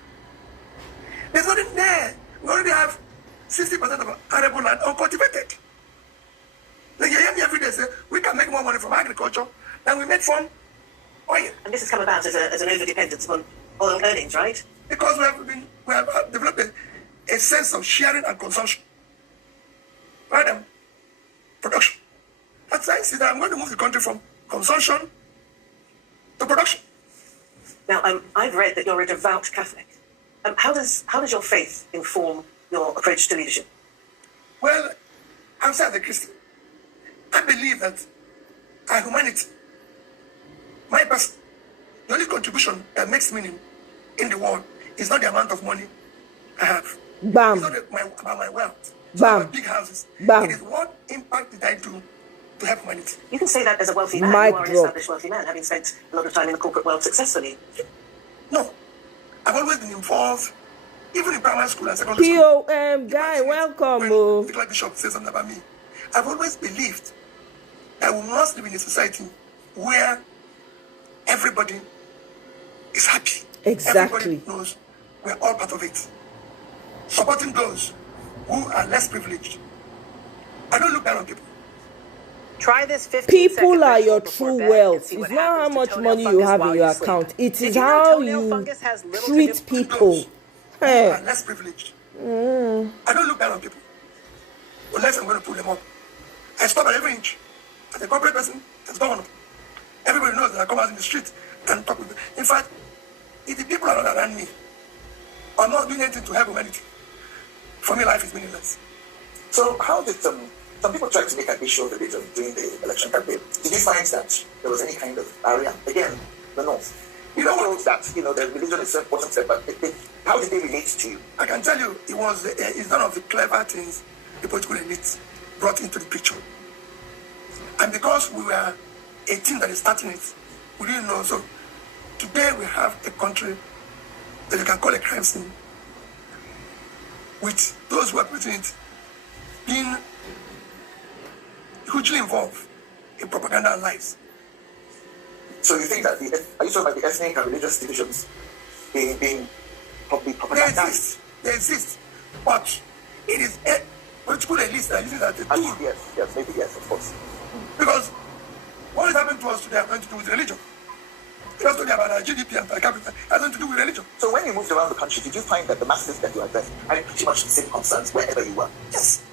there's nothing there. We already have 60% of arable land uncultivated. Like you hear me every day say, we can make more money from agriculture than we make from oil. And this has come about as an over-dependence on oil earnings, right? Because we have developed a sense of sharing and consumption rather than production. That's why I see that I'm going to move the country from consumption to production. Now, I've read that you're a devout Catholic. How does your faith inform your approach to leadership? Well, I'm as a Christian. I believe that our humanity, my person, the only contribution that makes meaning in the world is not the amount of money I have. Bam. It's not about my wealth. It's Bam. not about big houses. Bam. It is what impact did I do to help humanity. You can say that as a wealthy man. Mic You are an drop. established wealthy man, having spent a lot of time in the corporate world successfully. No. I've always been involved, even in primary school and secondary school. POM guy, welcome. When the Bishop says something about me, I've always believed that we must live in a society where everybody is happy. Exactly. Everybody knows we're all part of it. Supporting those who are less privileged. I don't look down on people. Try this 15 People are your true wealth. It's not how much money you have in your account. It is how you treat people. Who are less privileged. I don't look down on people unless I'm going to pull them up. I stop at every inch. As a corporate person, as governor, everybody knows that I come out in the street and talk with them. In fact, if the people are not around me, I'm not doing anything to help humanity. For me, life is meaningless. So how did some people try to make an issue of religion during the election campaign? Did you find that there was any kind of barrier? Again, the North. You know that the religion is so important, but how did they relate to you? I can tell you, it's one of the clever things the political elite brought into the picture. And because we were a team that is starting it, we didn't know. So today we have a country that you can call a crime scene with those who are putting it been hugely involved in propaganda and lies. So you think that are you talking about the ethnic and religious divisions being propagandized? They exist. But it is political elites that are using that as a tool. Yes, maybe yes, of course. Because what is happening to us today has nothing to do with religion. Just talking about our GDP and per capita has nothing to do with religion. So when you moved around the country, did you find that the masses that you addressed had pretty much the same concerns wherever you were? Yes.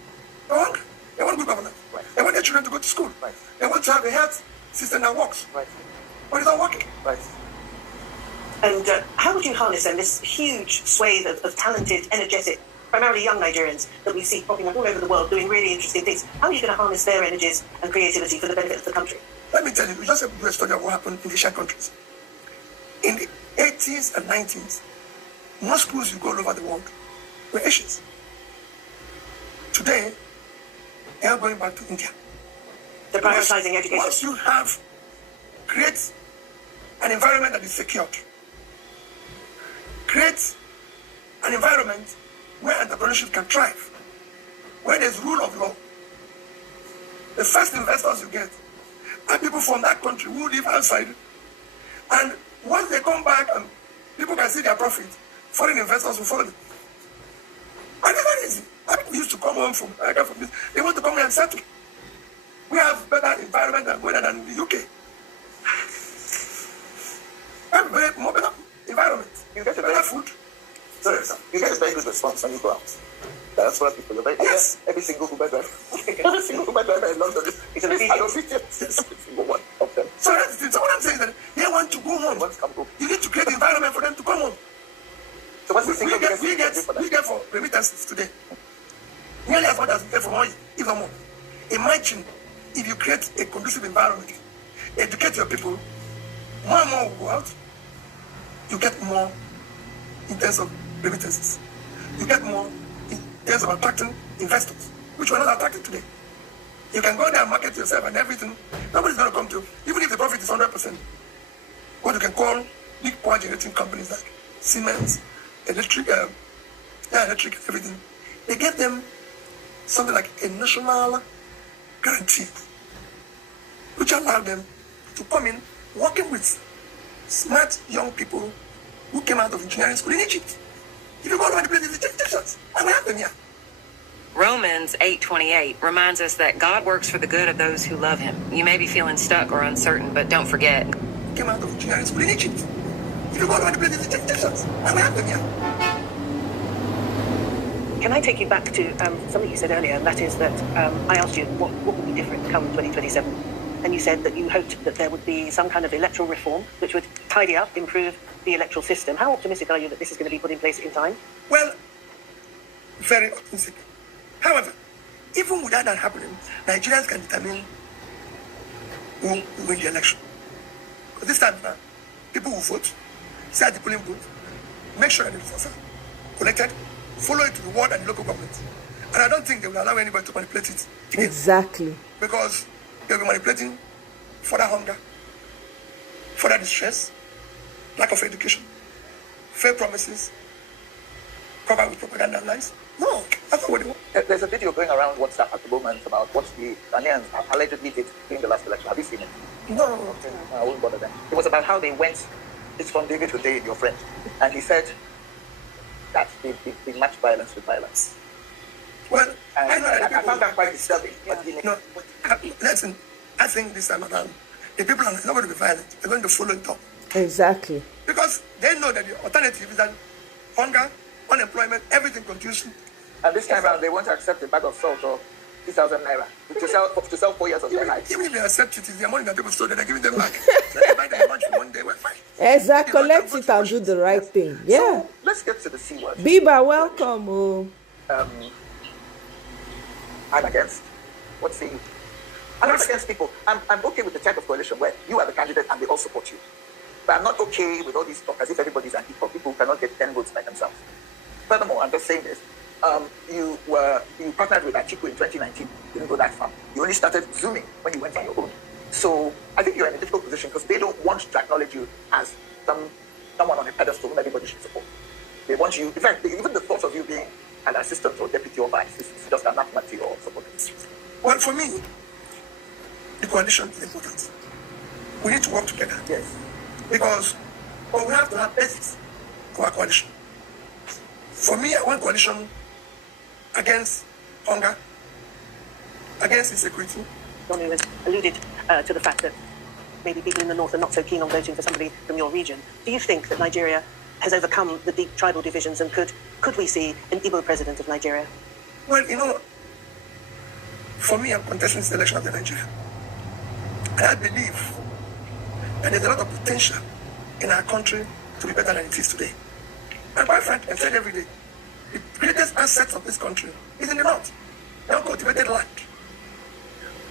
They want good governance. Right. They want their children to go to school. Right. They want to have a health system that works. Right. But it's not working. Right. And how would you harness then this huge swathe of talented, energetic, primarily young Nigerians that we see popping up all over the world doing really interesting things? How are you going to harness their energies and creativity for the benefit of the country? Let me tell you, we just have to do a study of what happened in the Asian countries. In the 80s and 90s, most schools you go all over the world were Asians. Today, they are going back to India. They're prioritizing education. Once you create an environment that is secured, create an environment where entrepreneurship can thrive, where there's rule of law. The first investors you get are people from that country who live outside. And once they come back and people can see their profit, foreign investors will follow them. And it's very easy. People used to come home from this. They want to come here and settle. We have better environment than in the UK. And more better environment. You get better food. Sorry, sir. You get a very good response when you go out. That's what people are. Yes. Every single Uber driver. Every single Uber driver in London is a every single one of them. So that's the thing. So what I'm saying is that they want to go home. You need to create an environment for them to come home. So what's the we get for remittances today. Nearly as much as we get for money, even more. Imagine if you create a conducive environment, educate your people, more and more will go out. You get more in terms of remittances. You get more in terms of attracting investors, which we're not attracting today. You can go there and market yourself and everything. Nobody's going to come to you. Even if the profit is 100%. What you can call big power generating companies like Siemens, electric, everything. They get them something like a national guarantee, which allow them to come in working with smart young people who came out of engineering school in Egypt. If you go all over the place, it's Egyptians. And we have them here. Romans 8:28 reminds us that God works for the good of those who love him. You may be feeling stuck or uncertain, but don't forget. Came out of engineering school in Egypt. If you go all over the place, it's Egyptians. And we have them here. Can I take you back to something you said earlier, and that is that I asked you what would be different come 2027, and you said that you hoped that there would be some kind of electoral reform which would tidy up, improve the electoral system. How optimistic are you that this is going to be put in place in time? Well, very optimistic. However, even without that happening, Nigerians can determine who will win the election. Because this time, people will vote, start the polling booth, make sure that the results are collected, follow it to the ward and the local government. And I don't think they will allow anybody to manipulate it again. Exactly. Because they'll be manipulating further hunger, further distress, lack of education, fair promises, covered with propaganda and lies. No, that's not what they want. There's a video going around WhatsApp at the moment about what the Ghanaians allegedly did during the last election. Have you seen it? No. I won't bother them. It was about how they went. It's from David Today, your friend. And he said that they matched violence with violence. Well, I found that quite disturbing. Yeah. No, listen, I think this time around, the people are not going to be violent. They're going to follow it up. Exactly. Because they know that the alternative is that hunger, unemployment, everything continues. And this time around, they won't accept a bag of salt or 2,000 naira to sell 4 years of their lives. Even if they accept it, it's their money that people stole, they're giving them back. So they buy their lunch for one day, we're fine. Exactly. Collect it and do the right thing. Yeah. So, let's get to the C word. Biba, welcome. Oh. I'm against. What's the... I'm not against people. I'm okay with the type of coalition where you are the candidate and they all support you. But I'm not okay with all these talk as if everybody's anti-talk. People who cannot get 10 votes by themselves. Furthermore, I'm just saying this. You partnered with Atiku in 2019. You didn't go that far. You only started Zooming when you went on your own. So I think you're in a difficult position because they don't want to acknowledge you as someone on a pedestal whom everybody should support. They want you, in fact, even the thought of you being an assistant or deputy or vice. It's just anathema to your subordinates. Well, for me, the coalition is important. We need to work together. Yes. Because we have to have basis for our coalition. For me, I want coalition against hunger, against insecurity. Donnie has alluded to the fact that maybe people in the north are not so keen on voting for somebody from your region. Do you think that Nigeria has overcome the deep tribal divisions, and could we see an Igbo president of Nigeria? Well, for me, I'm contesting this election of Nigeria. And I believe that there's a lot of potential in our country to be better than it is today. And quite frankly, I've said every day, the greatest assets of this country is in the north. The uncultivated land.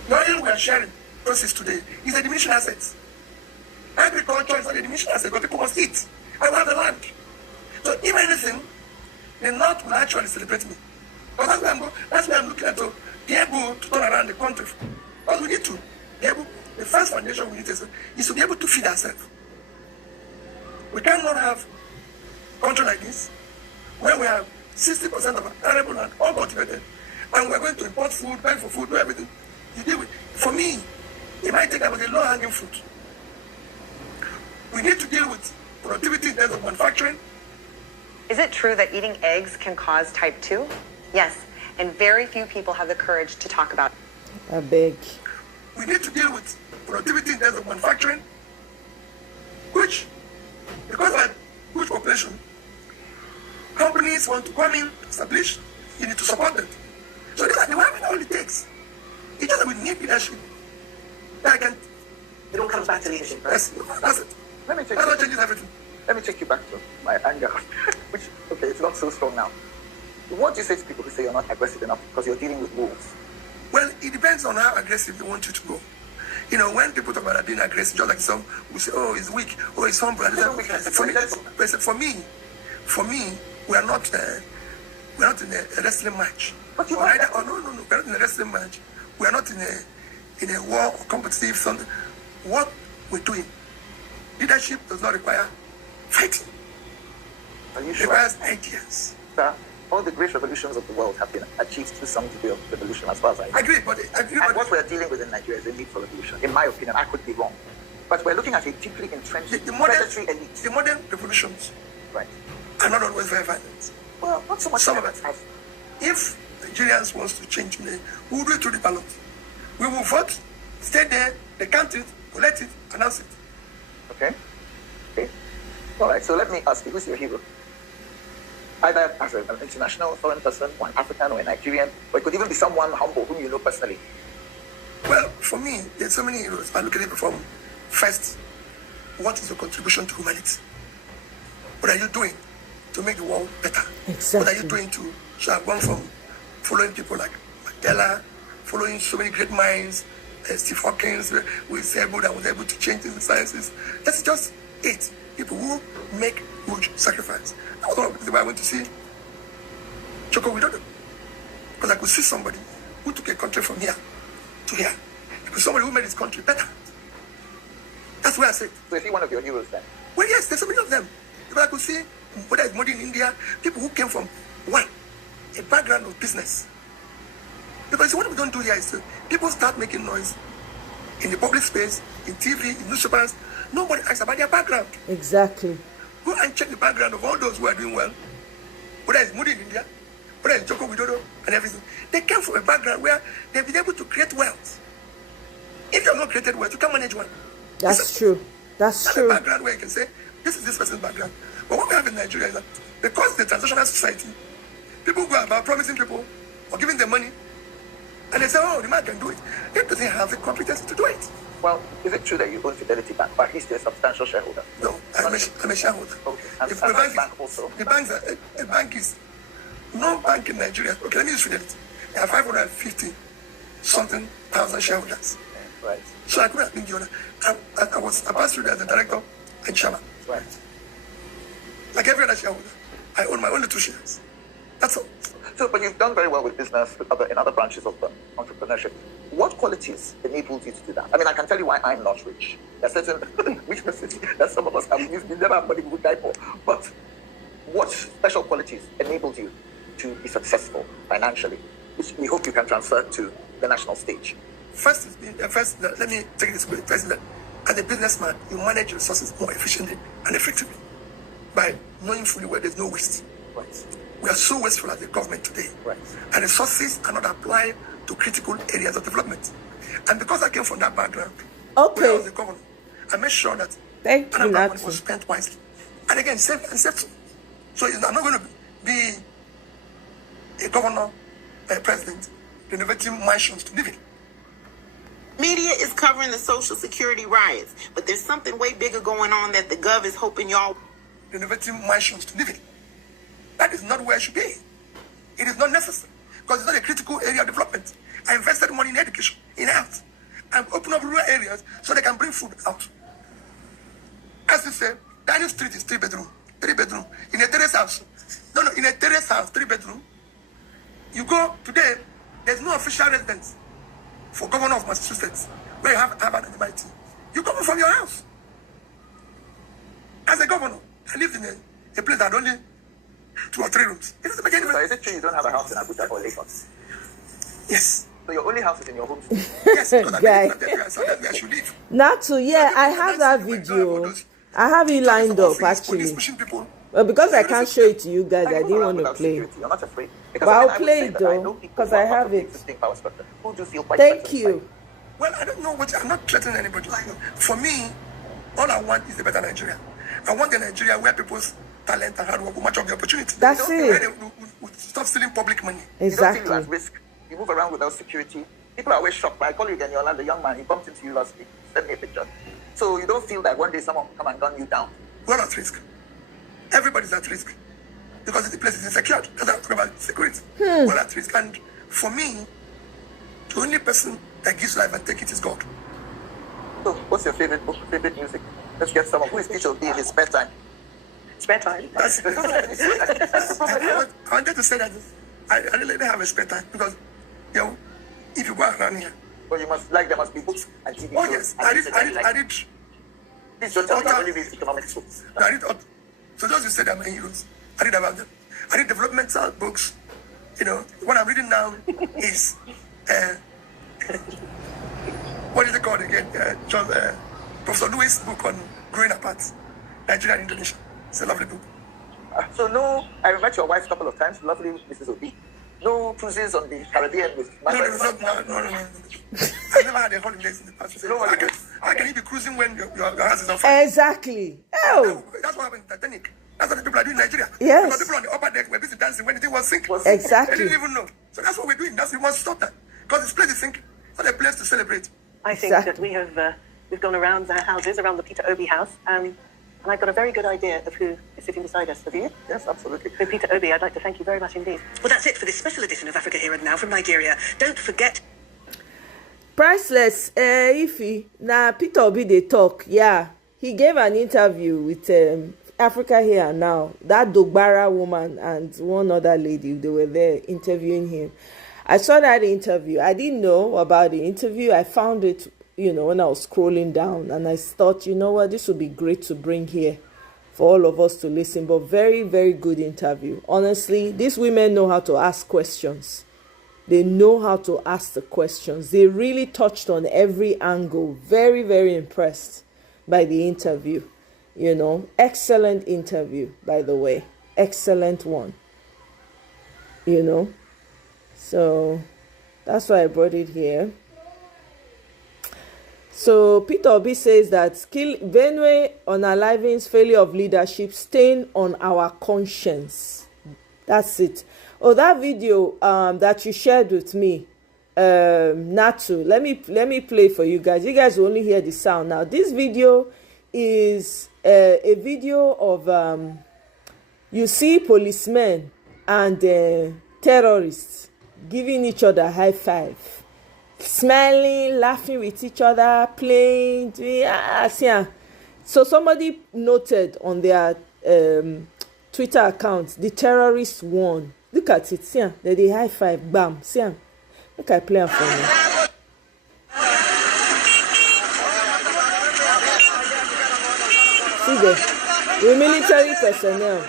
The oil we are sharing process today is a diminishing asset. Agriculture is not a diminishing asset, but people must eat. I want the land. So if anything, the north will actually celebrate me. But that's why I'm looking at to be able to turn around the country. Because we need to be able, the first foundation we need is to be able to feed ourselves. We cannot have a country like this where we have 60% of our arable land all cultivated, and we're going to import food, buy for food, do everything. You deal with. For me, it might take about a low-hanging fruit. We need to deal with productivity in terms of manufacturing. Is it true that eating eggs can cause type 2? Yes, and very few people have the courage to talk about it. I beg. We need to deal with productivity in terms of manufacturing, which, because of a huge population, companies want to come in, establish, you need to support them. So these are the one all it takes. It's just that we need leadership. It all comes back to leadership, right? Yes, that's it. Let me take That's what changes everything. Let me take you back to my anger, which, okay, it's not so strong now. What do you say to people who say you're not aggressive enough because you're dealing with wolves? Well, it depends on how aggressive they want you to go. When people talk about being aggressive, just like some will say, oh, he's weak, oh, he's humble. For me, we are not in a wrestling match. But you no, we're not in a wrestling match. We are not in a war or competitive something. What we're doing, leadership does not require fighting. Are you it sure? requires ideas. Sir, all the great revolutions of the world have been achieved through some degree of revolution, as far as I know. I agree, but what we're dealing with in Nigeria is a need for revolution. In my opinion, I could be wrong, but we're looking at a deeply entrenched predatory elite. The modern revolutions, right, are not always very violent. Well, not so much. Some of it. If Nigerians wants to change, we will do it through the ballot. We will vote, stay there, they count it, collect it, announce it. Okay. All right. So let me ask you, who's your hero? Either as an international foreign person, or an African, or a Nigerian, or it could even be someone humble whom you know personally. Well, for me, there's so many heroes. I look at it from first, what is your contribution to humanity? What are you doing to make the world better? Exactly. What are you doing to? So I've gone from following people like Mandela, following so many great minds, Steve Hawkins, who is able and was able to change the sciences. That's just it. People who make huge sacrifice. That was one of the reasons why I went to see Joko Widodo. Because I could see somebody who took a country from here to here. Because somebody who made his country better. That's where I said. So is he one of your heroes then? Well, yes, there's so many of them. Because I could see, whether it's Modi in India, people who came from a background of business. Because what we don't do here is people start making noise in the public space, in TV, in newspapers. Nobody asks about their background. Exactly. Go and check the background of all those who are doing well. Whether it's Modi in India, whether it's Joko Widodo and everything. They came from a background where they've been able to create wealth. If you have not created wealth, you can't manage one. That's true. That's true. A background where you can say, this is this person's background. But what we have in Nigeria is that because it's a transitional society, people go about promising people or giving them money, and they say, oh, the man can do it. He doesn't have the competence to do it. Well, is it true that you own Fidelity Bank, or at least you're a substantial shareholder? No, I'm a shareholder. Okay, and the bank also? The bank is, no bank in Nigeria. Okay, let me use Fidelity. There are 550-something thousand shareholders. Right. So I could have been the owner. I passed through as the director and chairman. Right. Like every other shareholder, I own my only 2 shares. That's all. So, but you've done very well with business in other branches of entrepreneurship. What qualities enabled you to do that? I mean, I can tell you why I'm not rich. There's certain weaknesses that some of us have. We never have money we would die for. But what special qualities enabled you to be successful financially, which we hope you can transfer to the national stage? First, let me take this way. President, as a businessman, you manage resources more efficiently and effectively by knowing fully where there's no waste. Right. We are so wasteful as a government today. Right. And resources are not applied to critical areas of development. And because I came from that background, when I was a governor, I made sure that money was spent wisely. And again, safe and safe. So I'm not going to be a governor, a president, renovating mansions to live in. Media is covering the Social Security riots, but there's something way bigger going on that the gov is hoping y'all renovating mansions to live in. That is not where I should be. It is not necessary because it's not a critical area of development. I invested money in education, in health. I'm opening up rural areas so they can bring food out. As you say, Daniel Street is 3-bedroom. In a terrace house. No, in a terrace house, 3-bedroom. You go today, there's no official residence for governor of Massachusetts where you have Harvard and MIT. You come from your house. As a governor, I lived in a place that had only 2 or 3 rooms. It doesn't make any difference. So is it true you don't have a house in Abuja or Lagos? Yes. So your only house is in your home? Yes, because I should live. Natu, yeah, I have that video. I have it lined up actually. Well, because I can't show it to you guys, I didn't want to play. You're not afraid. But I'll play it though, because I have it. Thank you. Well, I don't know what, I'm not threatening anybody. For me, all I want is a better Nigeria. I want a Nigeria where people's talent and hard work will match up the opportunity. That's it. Where they will stop stealing public money. Exactly. You don't feel at risk. You move around without security. People are always shocked. I call you again, you're the young man. He bumped into you last week. Send me a picture. So you don't feel that one day someone will come and gun you down? We're at risk. Everybody's at risk. Because the place is insecure. That's how I talk about security. We're at risk. And for me, the only person that gives life and take it is God. So what's your favorite book, favorite music? Let's get someone who is teacher be in his spare time. Spare time? That's the problem. I wanted to say that I really don't have a spare time because, if you go around here. Well, you must there must be books and TV shows. Oh, yes. I did. Please don't tell me you only read economics books. No, I did. So those who said I'm heroes, I read about them. I read developmental books. What I'm reading now is, what is it called again? Professor Lewis' book on growing apart, Nigeria and Indonesia. It's a lovely book. So I met your wife a couple of times, lovely Mrs. Obi. No cruises on the Caribbean with my wife? No. I've never had a holiday in the past. No, how can you be cruising when your house is on fire? Exactly. Oh. That's what happened in Titanic. That's what the people are doing in Nigeria. Yes. Because people on the upper deck were busy dancing when the thing was sinking. Exactly. They didn't even know. So that's what we're doing. We want to stop that. Because this place is sinking. It's not a place to celebrate. I think that we've gone around our houses, around the Peter Obi house, and I've got a very good idea of who is sitting beside us. Have you? Yes, absolutely. So Peter Obi, I'd like to thank you very much indeed. Well, that's it for this special edition of Africa Here and Now from Nigeria. Don't forget... Priceless, Ify. Now, Peter Obi, they talk. Yeah, he gave an interview with Africa Here and Now. That Dogbara woman and one other lady, they were there interviewing him. I saw that interview. I didn't know about the interview. I found it, when I was scrolling down, and I thought, this would be great to bring here for all of us to listen. But very, very good interview. Honestly, these women know how to ask questions. They know how to ask the questions. They really touched on every angle. Very, very impressed by the interview. Excellent interview, by the way. Excellent one. So that's why I brought it here. So Peter Obi says that Benue unaliving's failure of leadership stain on our conscience. That's it. Oh, that video that you shared with me, Natu. Let me play for you guys. You guys will only hear the sound now. This video is a video of you see policemen and terrorists giving each other high five, smiling, laughing with each other, playing. So somebody noted on their Twitter account, the terrorists won. Look at it, see, they high five, bam, see. Look, I play for you. See there, with military personnel.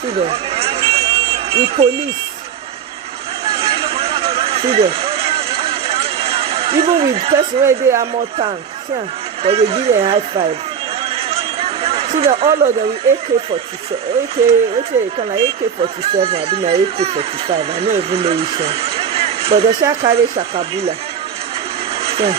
See there, with police. See them. Even with person where they are more tank, yeah, but they give a high five. See that all of them with AK-47, kind of AK-47, I do my AK-45. I don't even know which one. But they shall carry Shakabula. Yeah.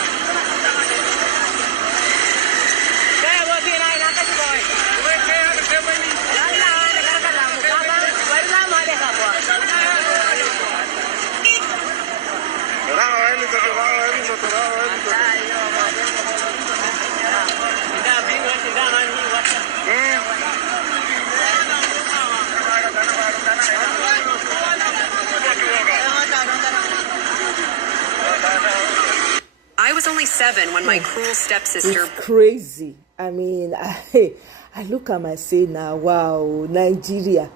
I was only 7 when my cruel stepsister... It's crazy. I mean, I look at myself say now, wow, Nigeria.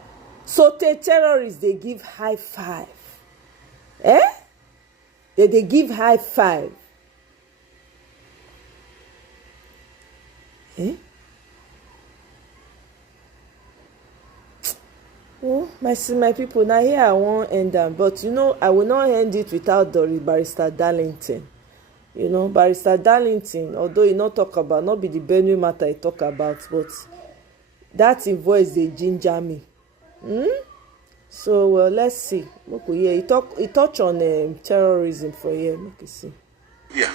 So the terrorists, they give high five. Eh? They give high five. Eh? Oh, my people, now here I won't end them. But you know, I will not end it without Barrister Darlington. You know, Barrister Darlington, although he not talk about, not be the Benue matter he talk about, but that invoice they ginger me. So well, let's see. Look, yeah, he touch on terrorism for here. Look, see. Yeah.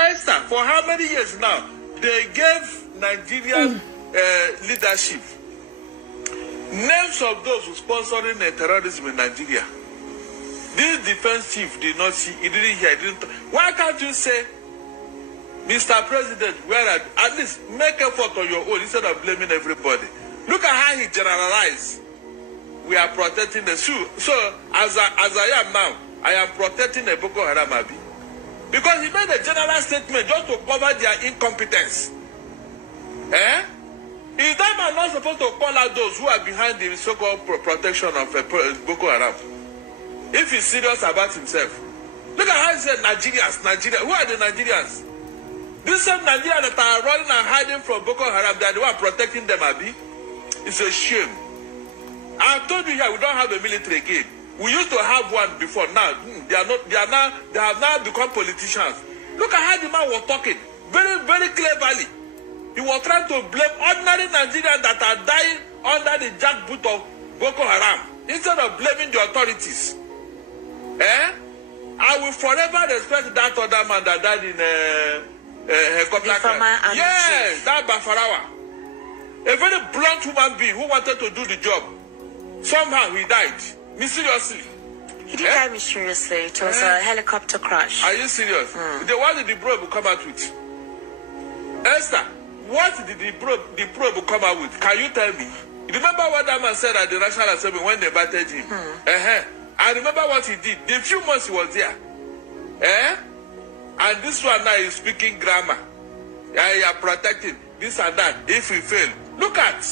Esther, for how many years now they gave Nigerian leadership names of those who sponsoring terrorism in Nigeria? This defense chief did not see, he didn't hear, he didn't. Why can't you say, Mr. President, where at least make effort on your own instead of blaming everybody? Look at how he generalized. We are protecting the Sioux. So as I am now, I am protecting the Boko Haram Abi. Because he made a general statement just to cover their incompetence. Eh? Is that man not supposed to call out those who are behind the so-called protection of Boko Haram? If he's serious about himself. Look at how he said Nigerians, Nigeria. Who are the Nigerians? These same Nigerians that are running and hiding from Boko Haram, they are the one protecting them, Abi. It's a shame. I told you here, we don't have a military again. We used to have one before. Now, they have now become politicians. Look at how the man was talking. Very, very cleverly. He was trying to blame ordinary Nigerians that are dying under the jackboot of Boko Haram, instead of blaming the authorities. Eh? I will forever respect that other man that died in helicopter. Yes, that Bafarawa. A very blunt human being who wanted to do the job. Somehow he died. Mysteriously. He didn't die mysteriously. It was a helicopter crash. Are you serious? What did the probe come out with? Esther, what did the probe come out with? Can you tell me? You remember what that man said at the National Assembly when they invited him? I remember what he did. The few months he was there. And this one now is speaking grammar. You are protecting this and that. If we fail, look at,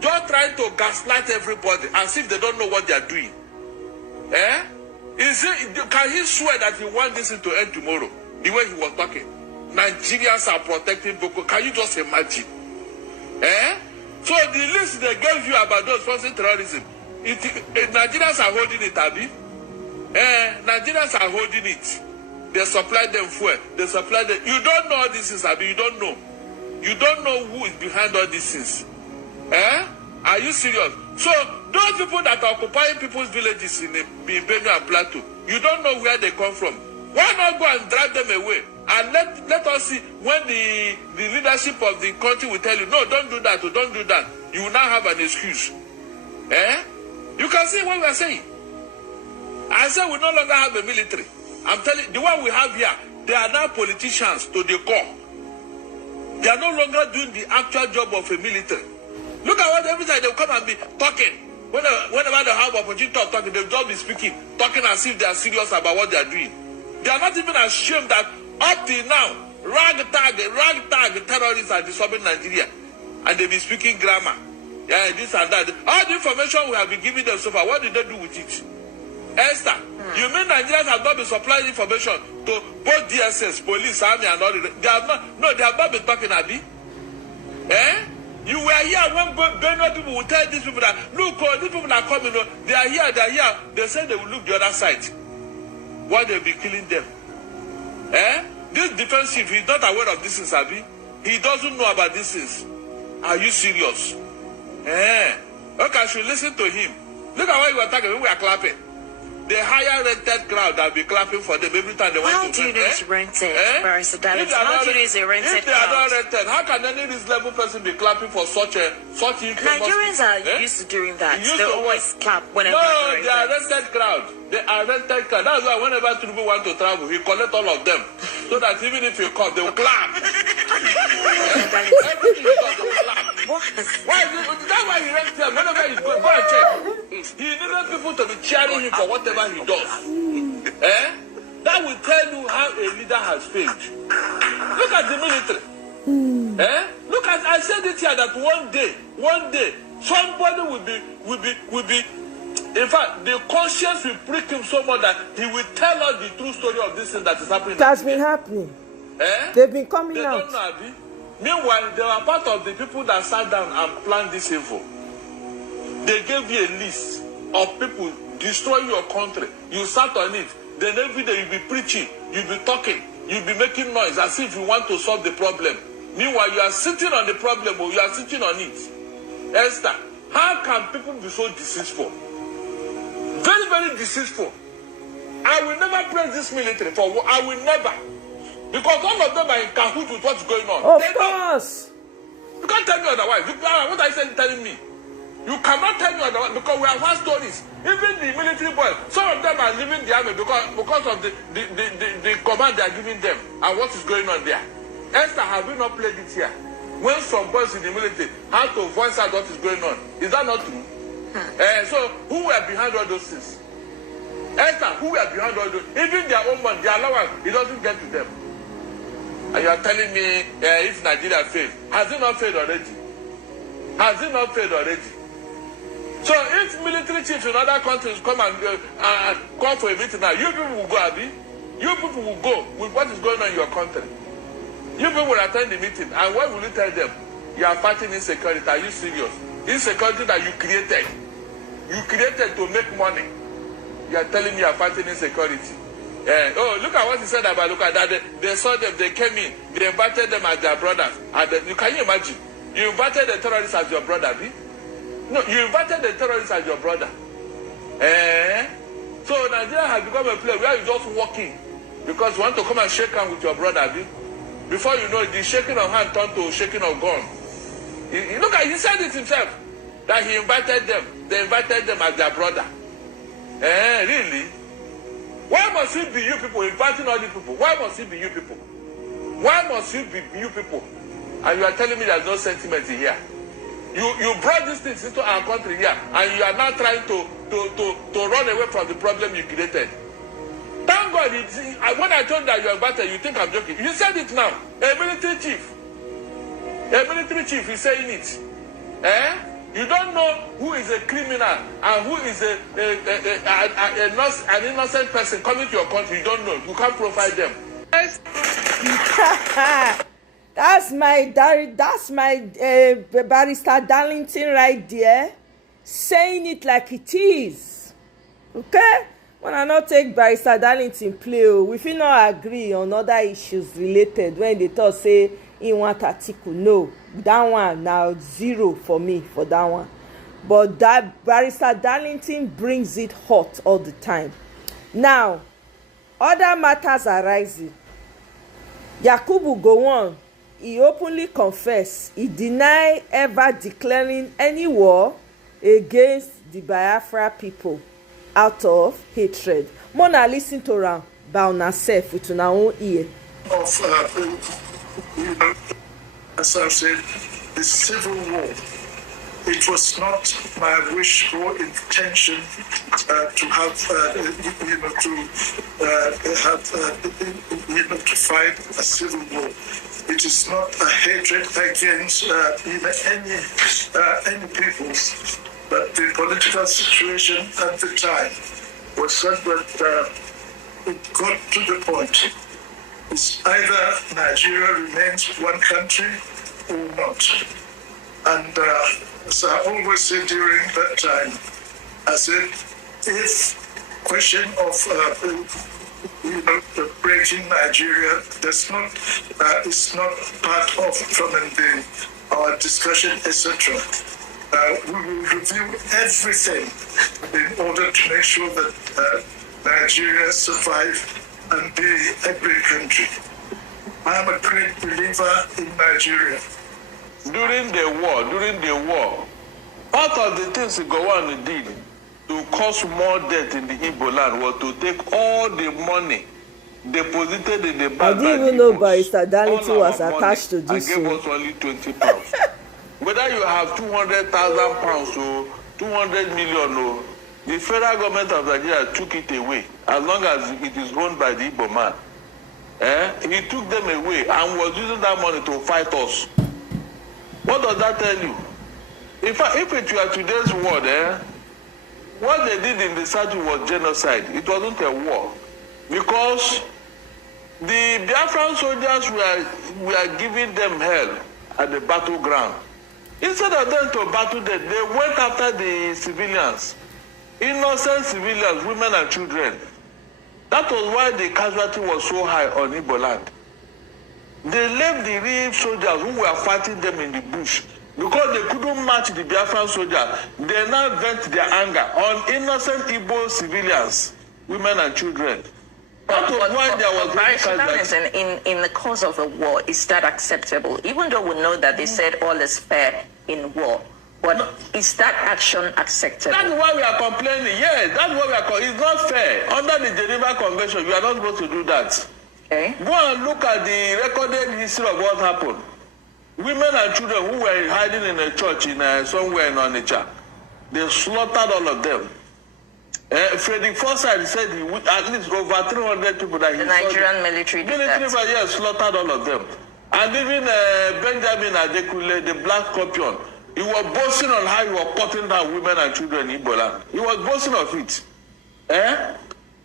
just trying to gaslight everybody as if they don't know what they are doing. Can he swear that he wants this to end tomorrow? The way he was talking. Nigerians are protecting Boko. Can you just imagine? So the list they gave you about those sponsoring terrorism, Nigerians are holding it, Abi. Nigerians are holding it. They supply them fuel. They supply them. You don't know all these things, Abi. You don't know. You don't know who is behind all these things. Are you serious? So those people that are occupying people's villages in Benue and Plateau, you don't know where they come from. Why not go and drive them away? And let us see when the leadership of the country will tell you, no, don't do that, or don't do that. You will now have an excuse. You can see what we are saying. I said we no longer have a military. I'm telling you, the one we have here, they are now politicians to the core. They are no longer doing the actual job of a military. Look at what every time they come and be talking. Whenever they have opportunity of talking, they'll just be speaking, talking as if they are serious about what they are doing. They are not even ashamed that up till now, ragtag terrorists are disturbing Nigeria. And they be speaking grammar. Yeah, this and that. All the information we have been giving them so far, what did they do with it? Esther, you mean Nigerians have not been supplying information to both DSS, police, army, and all the... They have not been talking, Abi. You were here when Benue people will tell these people that, look, these people are coming, they are here, they say they will look the other side. why they be killing them. This defense chief, he's not aware of this, Abi. He doesn't know about these things. Are you serious? Okay, I should listen to him. Look at what you were talking when we are clapping. The higher rented crowd that be clapping for them every time they want to. How do you know it's rented, Barrister Dallas? How do you know it's a rented If they are not rented, how can any reasonable person be clapping for such Nigerians are used to doing that. They always clap whenever they are rented crowd. They are rented crowd. That's why whenever Tinubu want to travel, he collect all of them. So that even if you come, they will clap. Everything you got, they will clap. That's why he rents them. Whenever he's going, go and check. He needed people to be cheering him for whatever he does. That will tell you how a leader has failed. Look at the military. Look at, I said it here that one day, somebody will be. In fact, the conscience will prick him so much that he will tell us the true story of this thing that is happening. That's been happening. They've been coming out. Don't know, Abi. Meanwhile, they were part of the people that sat down and planned this evil. They gave you a list of people destroying your country. You sat on it. Then every day you'll be preaching, you'll be talking, you'll be making noise as if you want to solve the problem. Meanwhile, you are sitting on the problem or you are sitting on it. Esther, how can people be so deceitful? Very, very deceitful. I will never praise this military for what I will never. Because all of them are in cahoots with what's going on. Of course. You can't tell me otherwise. What are you telling me? You cannot tell me otherwise because we have heard stories. Even the military boys, some of them are leaving the army because of the command they are giving them and what is going on there. Esther, have you not played it here? When some boys in the military have to voice out what is going on. Is that not true? So, who were behind all those things? Esther, who were behind all those? Even their own money, their allowance, it doesn't get to them. And you are telling me if Nigeria failed. Has it not failed already? Has it not failed already? So if military chiefs in other countries come and call for a meeting now, you people will go, Abi. You people will go with what is going on in your country. You people will attend the meeting. And what will you tell them? You are fighting insecurity. Are you serious? Insecurity that you created. You created to make money. You are telling me you are fighting insecurity. Look at what he said about that. They saw them, they came in, they invited them as their brothers. Can you imagine? You invited the terrorists as your brother, Abi? No, you invited the terrorists as your brother. So Nigeria has become a place where you just walk in because you want to come and shake hands with your brother, Abi. Before you know it, the shaking of hand turned to shaking of gun. Look at, he said it himself that he invited them. They invited them as their brother. Really? Why must it be you people inviting all these people? Why must it be you people? Why must it be you people? And you are telling me there's no sentiment in here. You brought these things into our country here, and you are now trying to run away from the problem you created. Thank God, when I told that you are invited, you think I'm joking. You said it now. A military chief is saying it. You don't know who is a criminal and who is an innocent person coming to your country. You don't know. You can't profile them. That's my Barrister Darlington right there, saying it like it is. Okay? When I not take Barrister Darlington play, we feel not agree on other issues related. When they talk say in one article, no, that one now 0 for me for that one. But that Barrister Darlington brings it hot all the time. Now, other matters are rising. Yakubu Gowon, he openly confessed he denied ever declaring any war against the Biafra people out of hatred. Mona listen to am by una self with una own ear. As I've said, the civil war. It was not my wish or intention to have, to fight a civil war. It is not a hatred against any people, but the political situation at the time was such that it got to the point. It's either Nigeria remains one country or not. And as I always said during that time, I said, if question of breaking Nigeria. That's not, it's not part of from our discussion, etc. We will review everything in order to make sure that Nigeria survive and be a great country. I am a great believer in Nigeria. During the war, part of the things Gowon did to cause more death in the Igbo land was to take all the money deposited in the bank. I didn't even know Barrister Danity was attached to this. And gave us only 20 pounds. Whether you have 200,000 pounds or 200 million, or the federal government of Nigeria took it away as long as it is owned by the Igbo man. He took them away and was using that money to fight us. What does that tell you? If it were today's world, what they did in the South was genocide. It wasn't a war. Because the Biafran soldiers were giving them hell at the battleground. Instead of them to battle them, they went after the civilians. Innocent civilians, women and children. That was why the casualty was so high on Igbo land. They left the real soldiers who were fighting them in the bush. Because they couldn't match the Biafran soldiers, they now vent their anger on innocent Igbo civilians, women and children. That was why there was casualty. In the course of a war, is that acceptable? Even though we know that they said all is fair in war. But is that action acceptable? That's why we are complaining. Yes, that's why we are complaining. It's not fair. Under the Geneva Convention, you are not supposed to do that. Okay. Go and look at the recorded history of what happened. Women and children who were hiding in a church in somewhere in Onitsha, they slaughtered all of them. Frederick Forsyth said at least over 300 people that he the Nigerian military did that. Yes, slaughtered all of them. And even Benjamin Adekule, the Black Scorpion, he was boasting on how he was cutting down women and children in Ebola. He was boasting of it.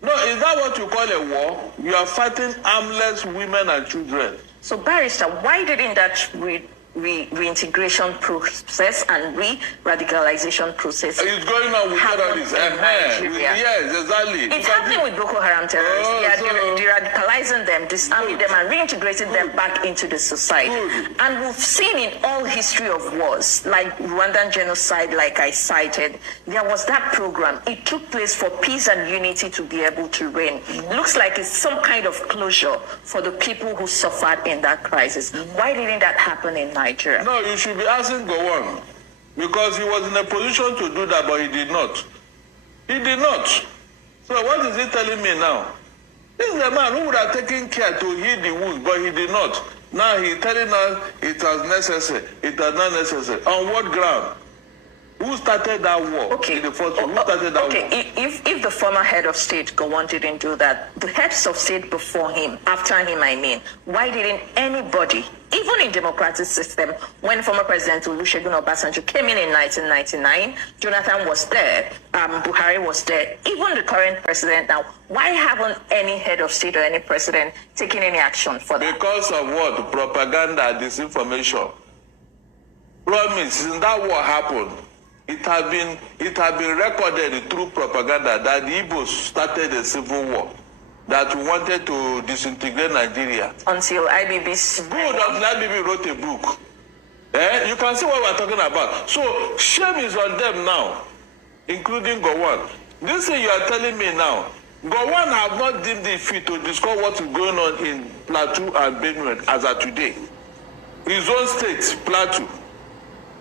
No, is that what you call a war? You are fighting armless women and children. So, Barrister, why didn't that reintegration process and re-radicalization process it's going on with terrorists? Yes, exactly. It's happening with Boko Haram terrorists. They are de-radicalizing them, disarming them, and reintegrating them back into the society. And we've seen in all history of wars, like Rwandan genocide, like I cited, there was that program. It took place for peace and unity to be able to reign. Looks like it's some kind of closure for the people who suffered in that crisis. Why didn't that happen in Nigeria? No, you should be asking Gowon, because he was in a position to do that, but he did not. He did not. So what is he telling me now? This is the man who would have taken care to heal the wound, but he did not. Now he's telling us it was necessary. It was not necessary. On what ground? Who started that war? Okay. In the first who started that war? If the former head of state Gowon didn't do that, the heads of state before him, after him, I mean, why didn't anybody, even in democratic system, when former President Olusegun Obasanjo came in 1999, Jonathan was there, Buhari was there, even the current president now, why haven't any head of state or any president taken any action for that? Because of what? Propaganda, disinformation. Promise, since that war happened, it had been recorded through propaganda that the Igbos started a civil war, that wanted to disintegrate Nigeria. Until IBB. Good, until IBB wrote a book. You can see what we're talking about. So shame is on them now, including Gowon. This thing you are telling me now, Gowon have not deemed it fit to discuss what is going on in Plateau and Benue as of today. His own state, Plateau.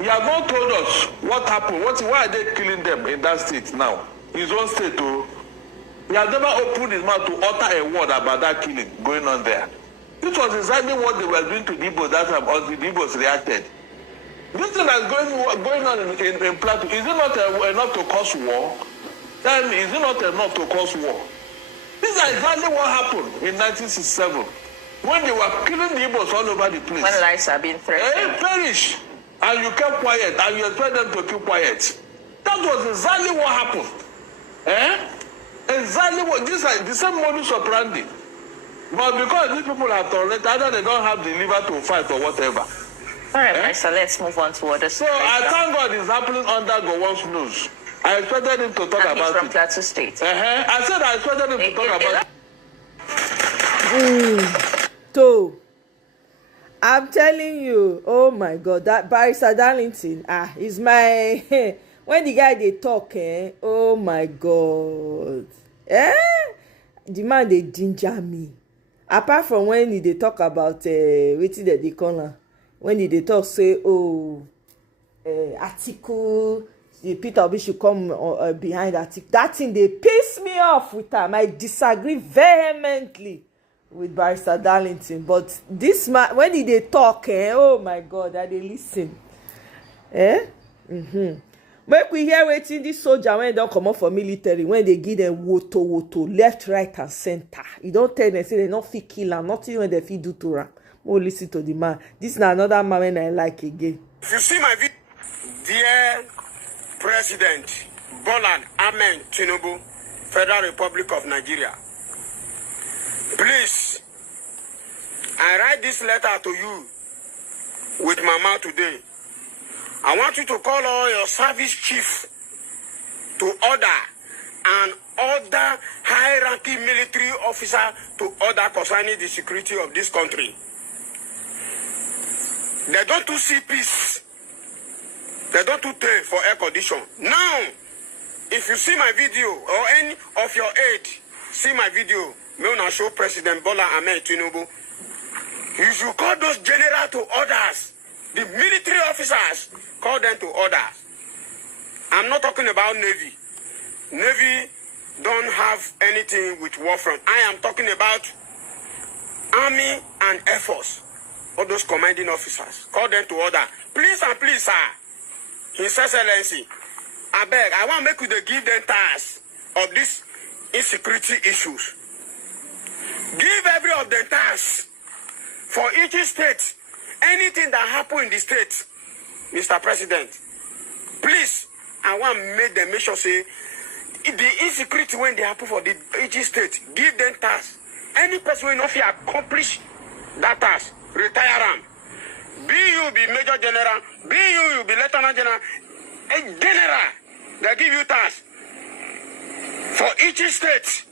He has not told us what happened. Why are they killing them in that state now? His own state, too. He has never opened his mouth to utter a word about that killing going on there. This was exactly what they were doing to the Igbos that time until the Igbos reacted. This thing that's going on in Plateau, is it not enough to cause war? Tell me, is it not enough to cause war? This is exactly what happened in 1967 when they were killing the Igbos all over the place. When lives are being threatened. They perish. And you kept quiet, and you expect them to keep quiet. That was exactly what happened. Exactly what, this is the same modus operandi. But because these people are tolerated, either they don't have the liver to fight or whatever. All right, so let's move on to other So I thank God it's happening under Gowon's nose. I expected him to talk about from it. Plateau State. I said I expected him to talk about it. So, I'm telling you, oh my God, that Barrister Darlington, is my when the guy they talk, oh my God, the man they ginger me. Apart from when they talk about wetin dem dey call am, when they talk say article, the Peter Obi should come behind article. That thing they piss me off with am. I disagree vehemently with Barrister Darlington, but this man when they talk, oh my God, I dey listen. Make we hear wetin this soldier when don comot for military, when they give them woto left, right and center. You don't tell them say they not fit kill am, nothing when they fit do to am. Mo listen to the man. This na another man when I like again. If you see my video, dear President Bola Ahmed Tinubu, Federal Republic of Nigeria, please, I write this letter to you with my mouth today. I want you to call all your service chief to order and other high-ranking military officer to order concerning the security of this country. They don't do see peace. They don't do pay for air condition. Now, if you see my video or any of your aid, see my video, may not show President Bola Ahmed Tinubu. You should call those generals to orders. The military officers, call them to orders. I'm not talking about Navy. Navy don't have anything with war front. I am talking about Army and Air Force. All those commanding officers, call them to order. Please and please, sir. His Excellency, I beg, I want to make you to give them tasks of these insecurity issues. Give every of them tasks for each state. Anything that happen in the state, Mr. President, please, I want to make sure say the insecurity when they happen for the each state, give them tasks. Any person who knows accomplish that task, retire them. Be you be Major General, be you be Lieutenant General, a general, they give you task for each state,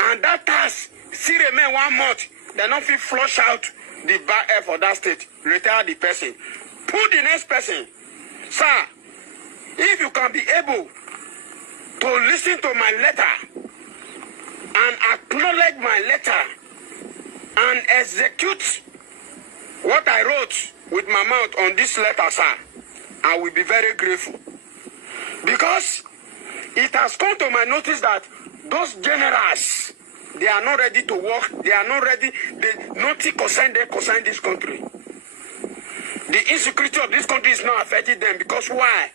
and that task still remain 1 month. They not fit flush out the bad air for that state, retire the person, put the next person. Sir, if you can be able to listen to my letter and acknowledge my letter and execute what I wrote with my mouth on this letter, sir, I will be very grateful. Because it has come to my notice that those generals, they are not ready to work. They are not ready. Nothing concern this country. The insecurity of this country is not affecting them because why?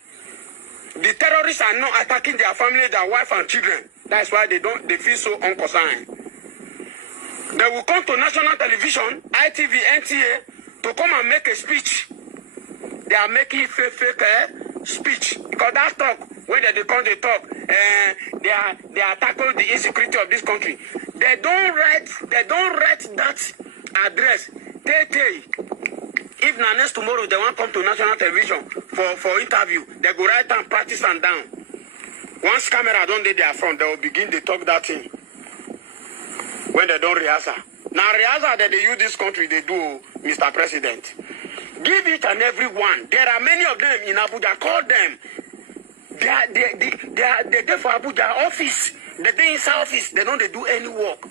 The terrorists are not attacking their family, their wife and children. That's why they feel so unconcerned. They will come to national television, ITV, NTA, to come and make a speech. They are making fake speech because that talk when they come they talk, they are tackling the insecurity of this country. They don't write that address. If now next tomorrow they want to come to national television for interview, they go write and practice and down. Once camera don't do their front, they will begin to talk that thing. When they don't rehearsal. Now rehearsal that they use this country, they do, Mr. President. Give each and every one. There are many of them in Abuja. Call them. They are there for Abuja office. They do inside office. They don't do any work.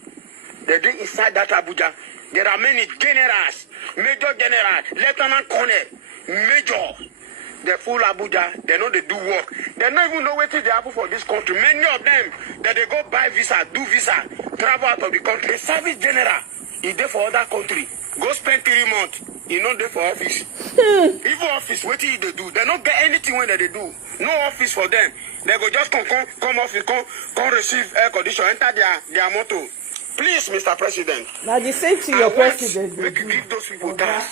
They do inside that Abuja. There are many generals, Major General, Lieutenant Colonel, Major. They full Abuja. They know they do work. They don't even know what they happen for this country. Many of them that they go buy visa, do visa, travel out of the country. Service general is there for other country. Go spend 3 months. You know there for office. Even office, what do they do? They don't get anything when they do. No office for them. They go just come office, come receive air condition, enter their motor. Please, Mr. President. Now the same thing your president. We can give those people that.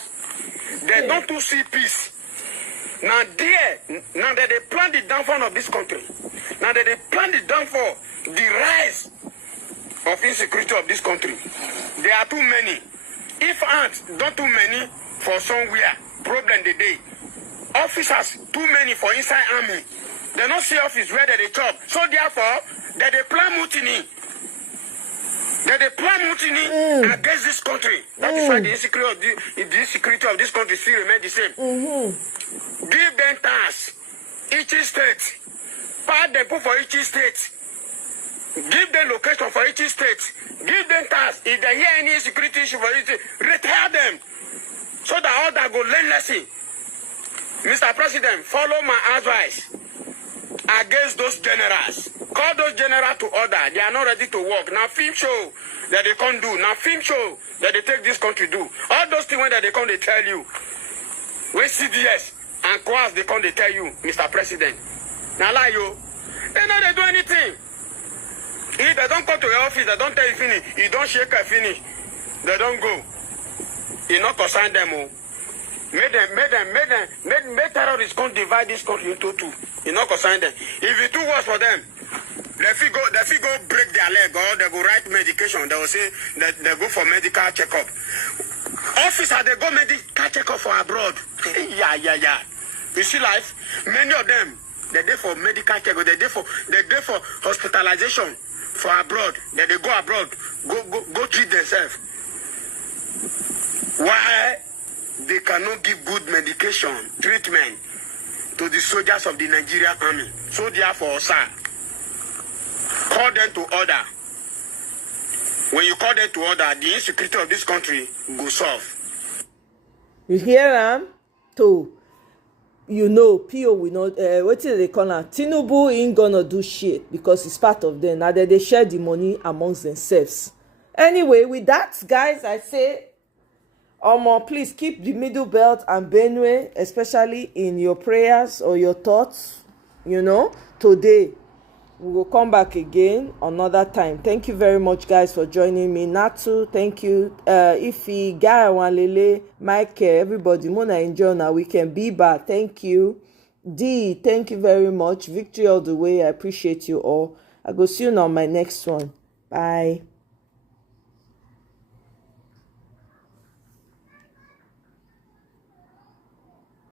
They don't to see peace. Now that they plan the downfall of this country. Now that they plan the downfall, the rise of insecurity of this country. There are too many. If ants don't too many for somewhere, problem the day. Officers too many for inside army. They don't see office where they chop. So therefore, they plan mutiny. That they plan mutiny against this country. That is why the insecurity of this country still remains the same. Give them tasks. Each state. Part them put for each state. Give them location for each state. Give them tasks. If they hear any security issue for each, retire them. So that all that go learn lesson. Mr. President, follow my advice against those generals. Call those generals to order. They are not ready to work. Now film show that they can't do. Now film show that they take this country do. All those things when they come, they tell you. When CDS and COAS, they come, they tell you, Mr. President. Now lie you. They know they do anything. If they don't come to your office, they don't tell you finish. You don't shake a finish. They don't go. You not concern them. Make terrorists come divide this country into two. You not concern them. If it too worse for them, they go break their leg or they go write medication. They will say that they go for medical checkup. Officers, they go medical checkup for abroad. Yeah. You see life? Many of them, they're there for medical checkup. They're there for hospitalization for abroad. They go abroad, go treat themselves. Why they cannot give good medication, treatment to the soldiers of the Nigerian army? So therefore, sir, call them to order. When you call them to order, the insecurity of this country will solve. You hear them? Too. You know, PO will not, what is they call it? Tinubu ain't gonna do shit because it's part of them. Now that they share the money amongst themselves. Anyway, with that, guys, I say, please keep the Middle Belt and Benue, especially in your prayers or your thoughts. You know, today we will come back again another time. Thank you very much, guys, for joining me. Natu, thank you. Ifi, Guy, Wanlele, Mike, everybody, Mona enjoy now. We can be back. Thank you. D, thank you very much. Victory all the way. I appreciate you all. I go see you on my next one. Bye.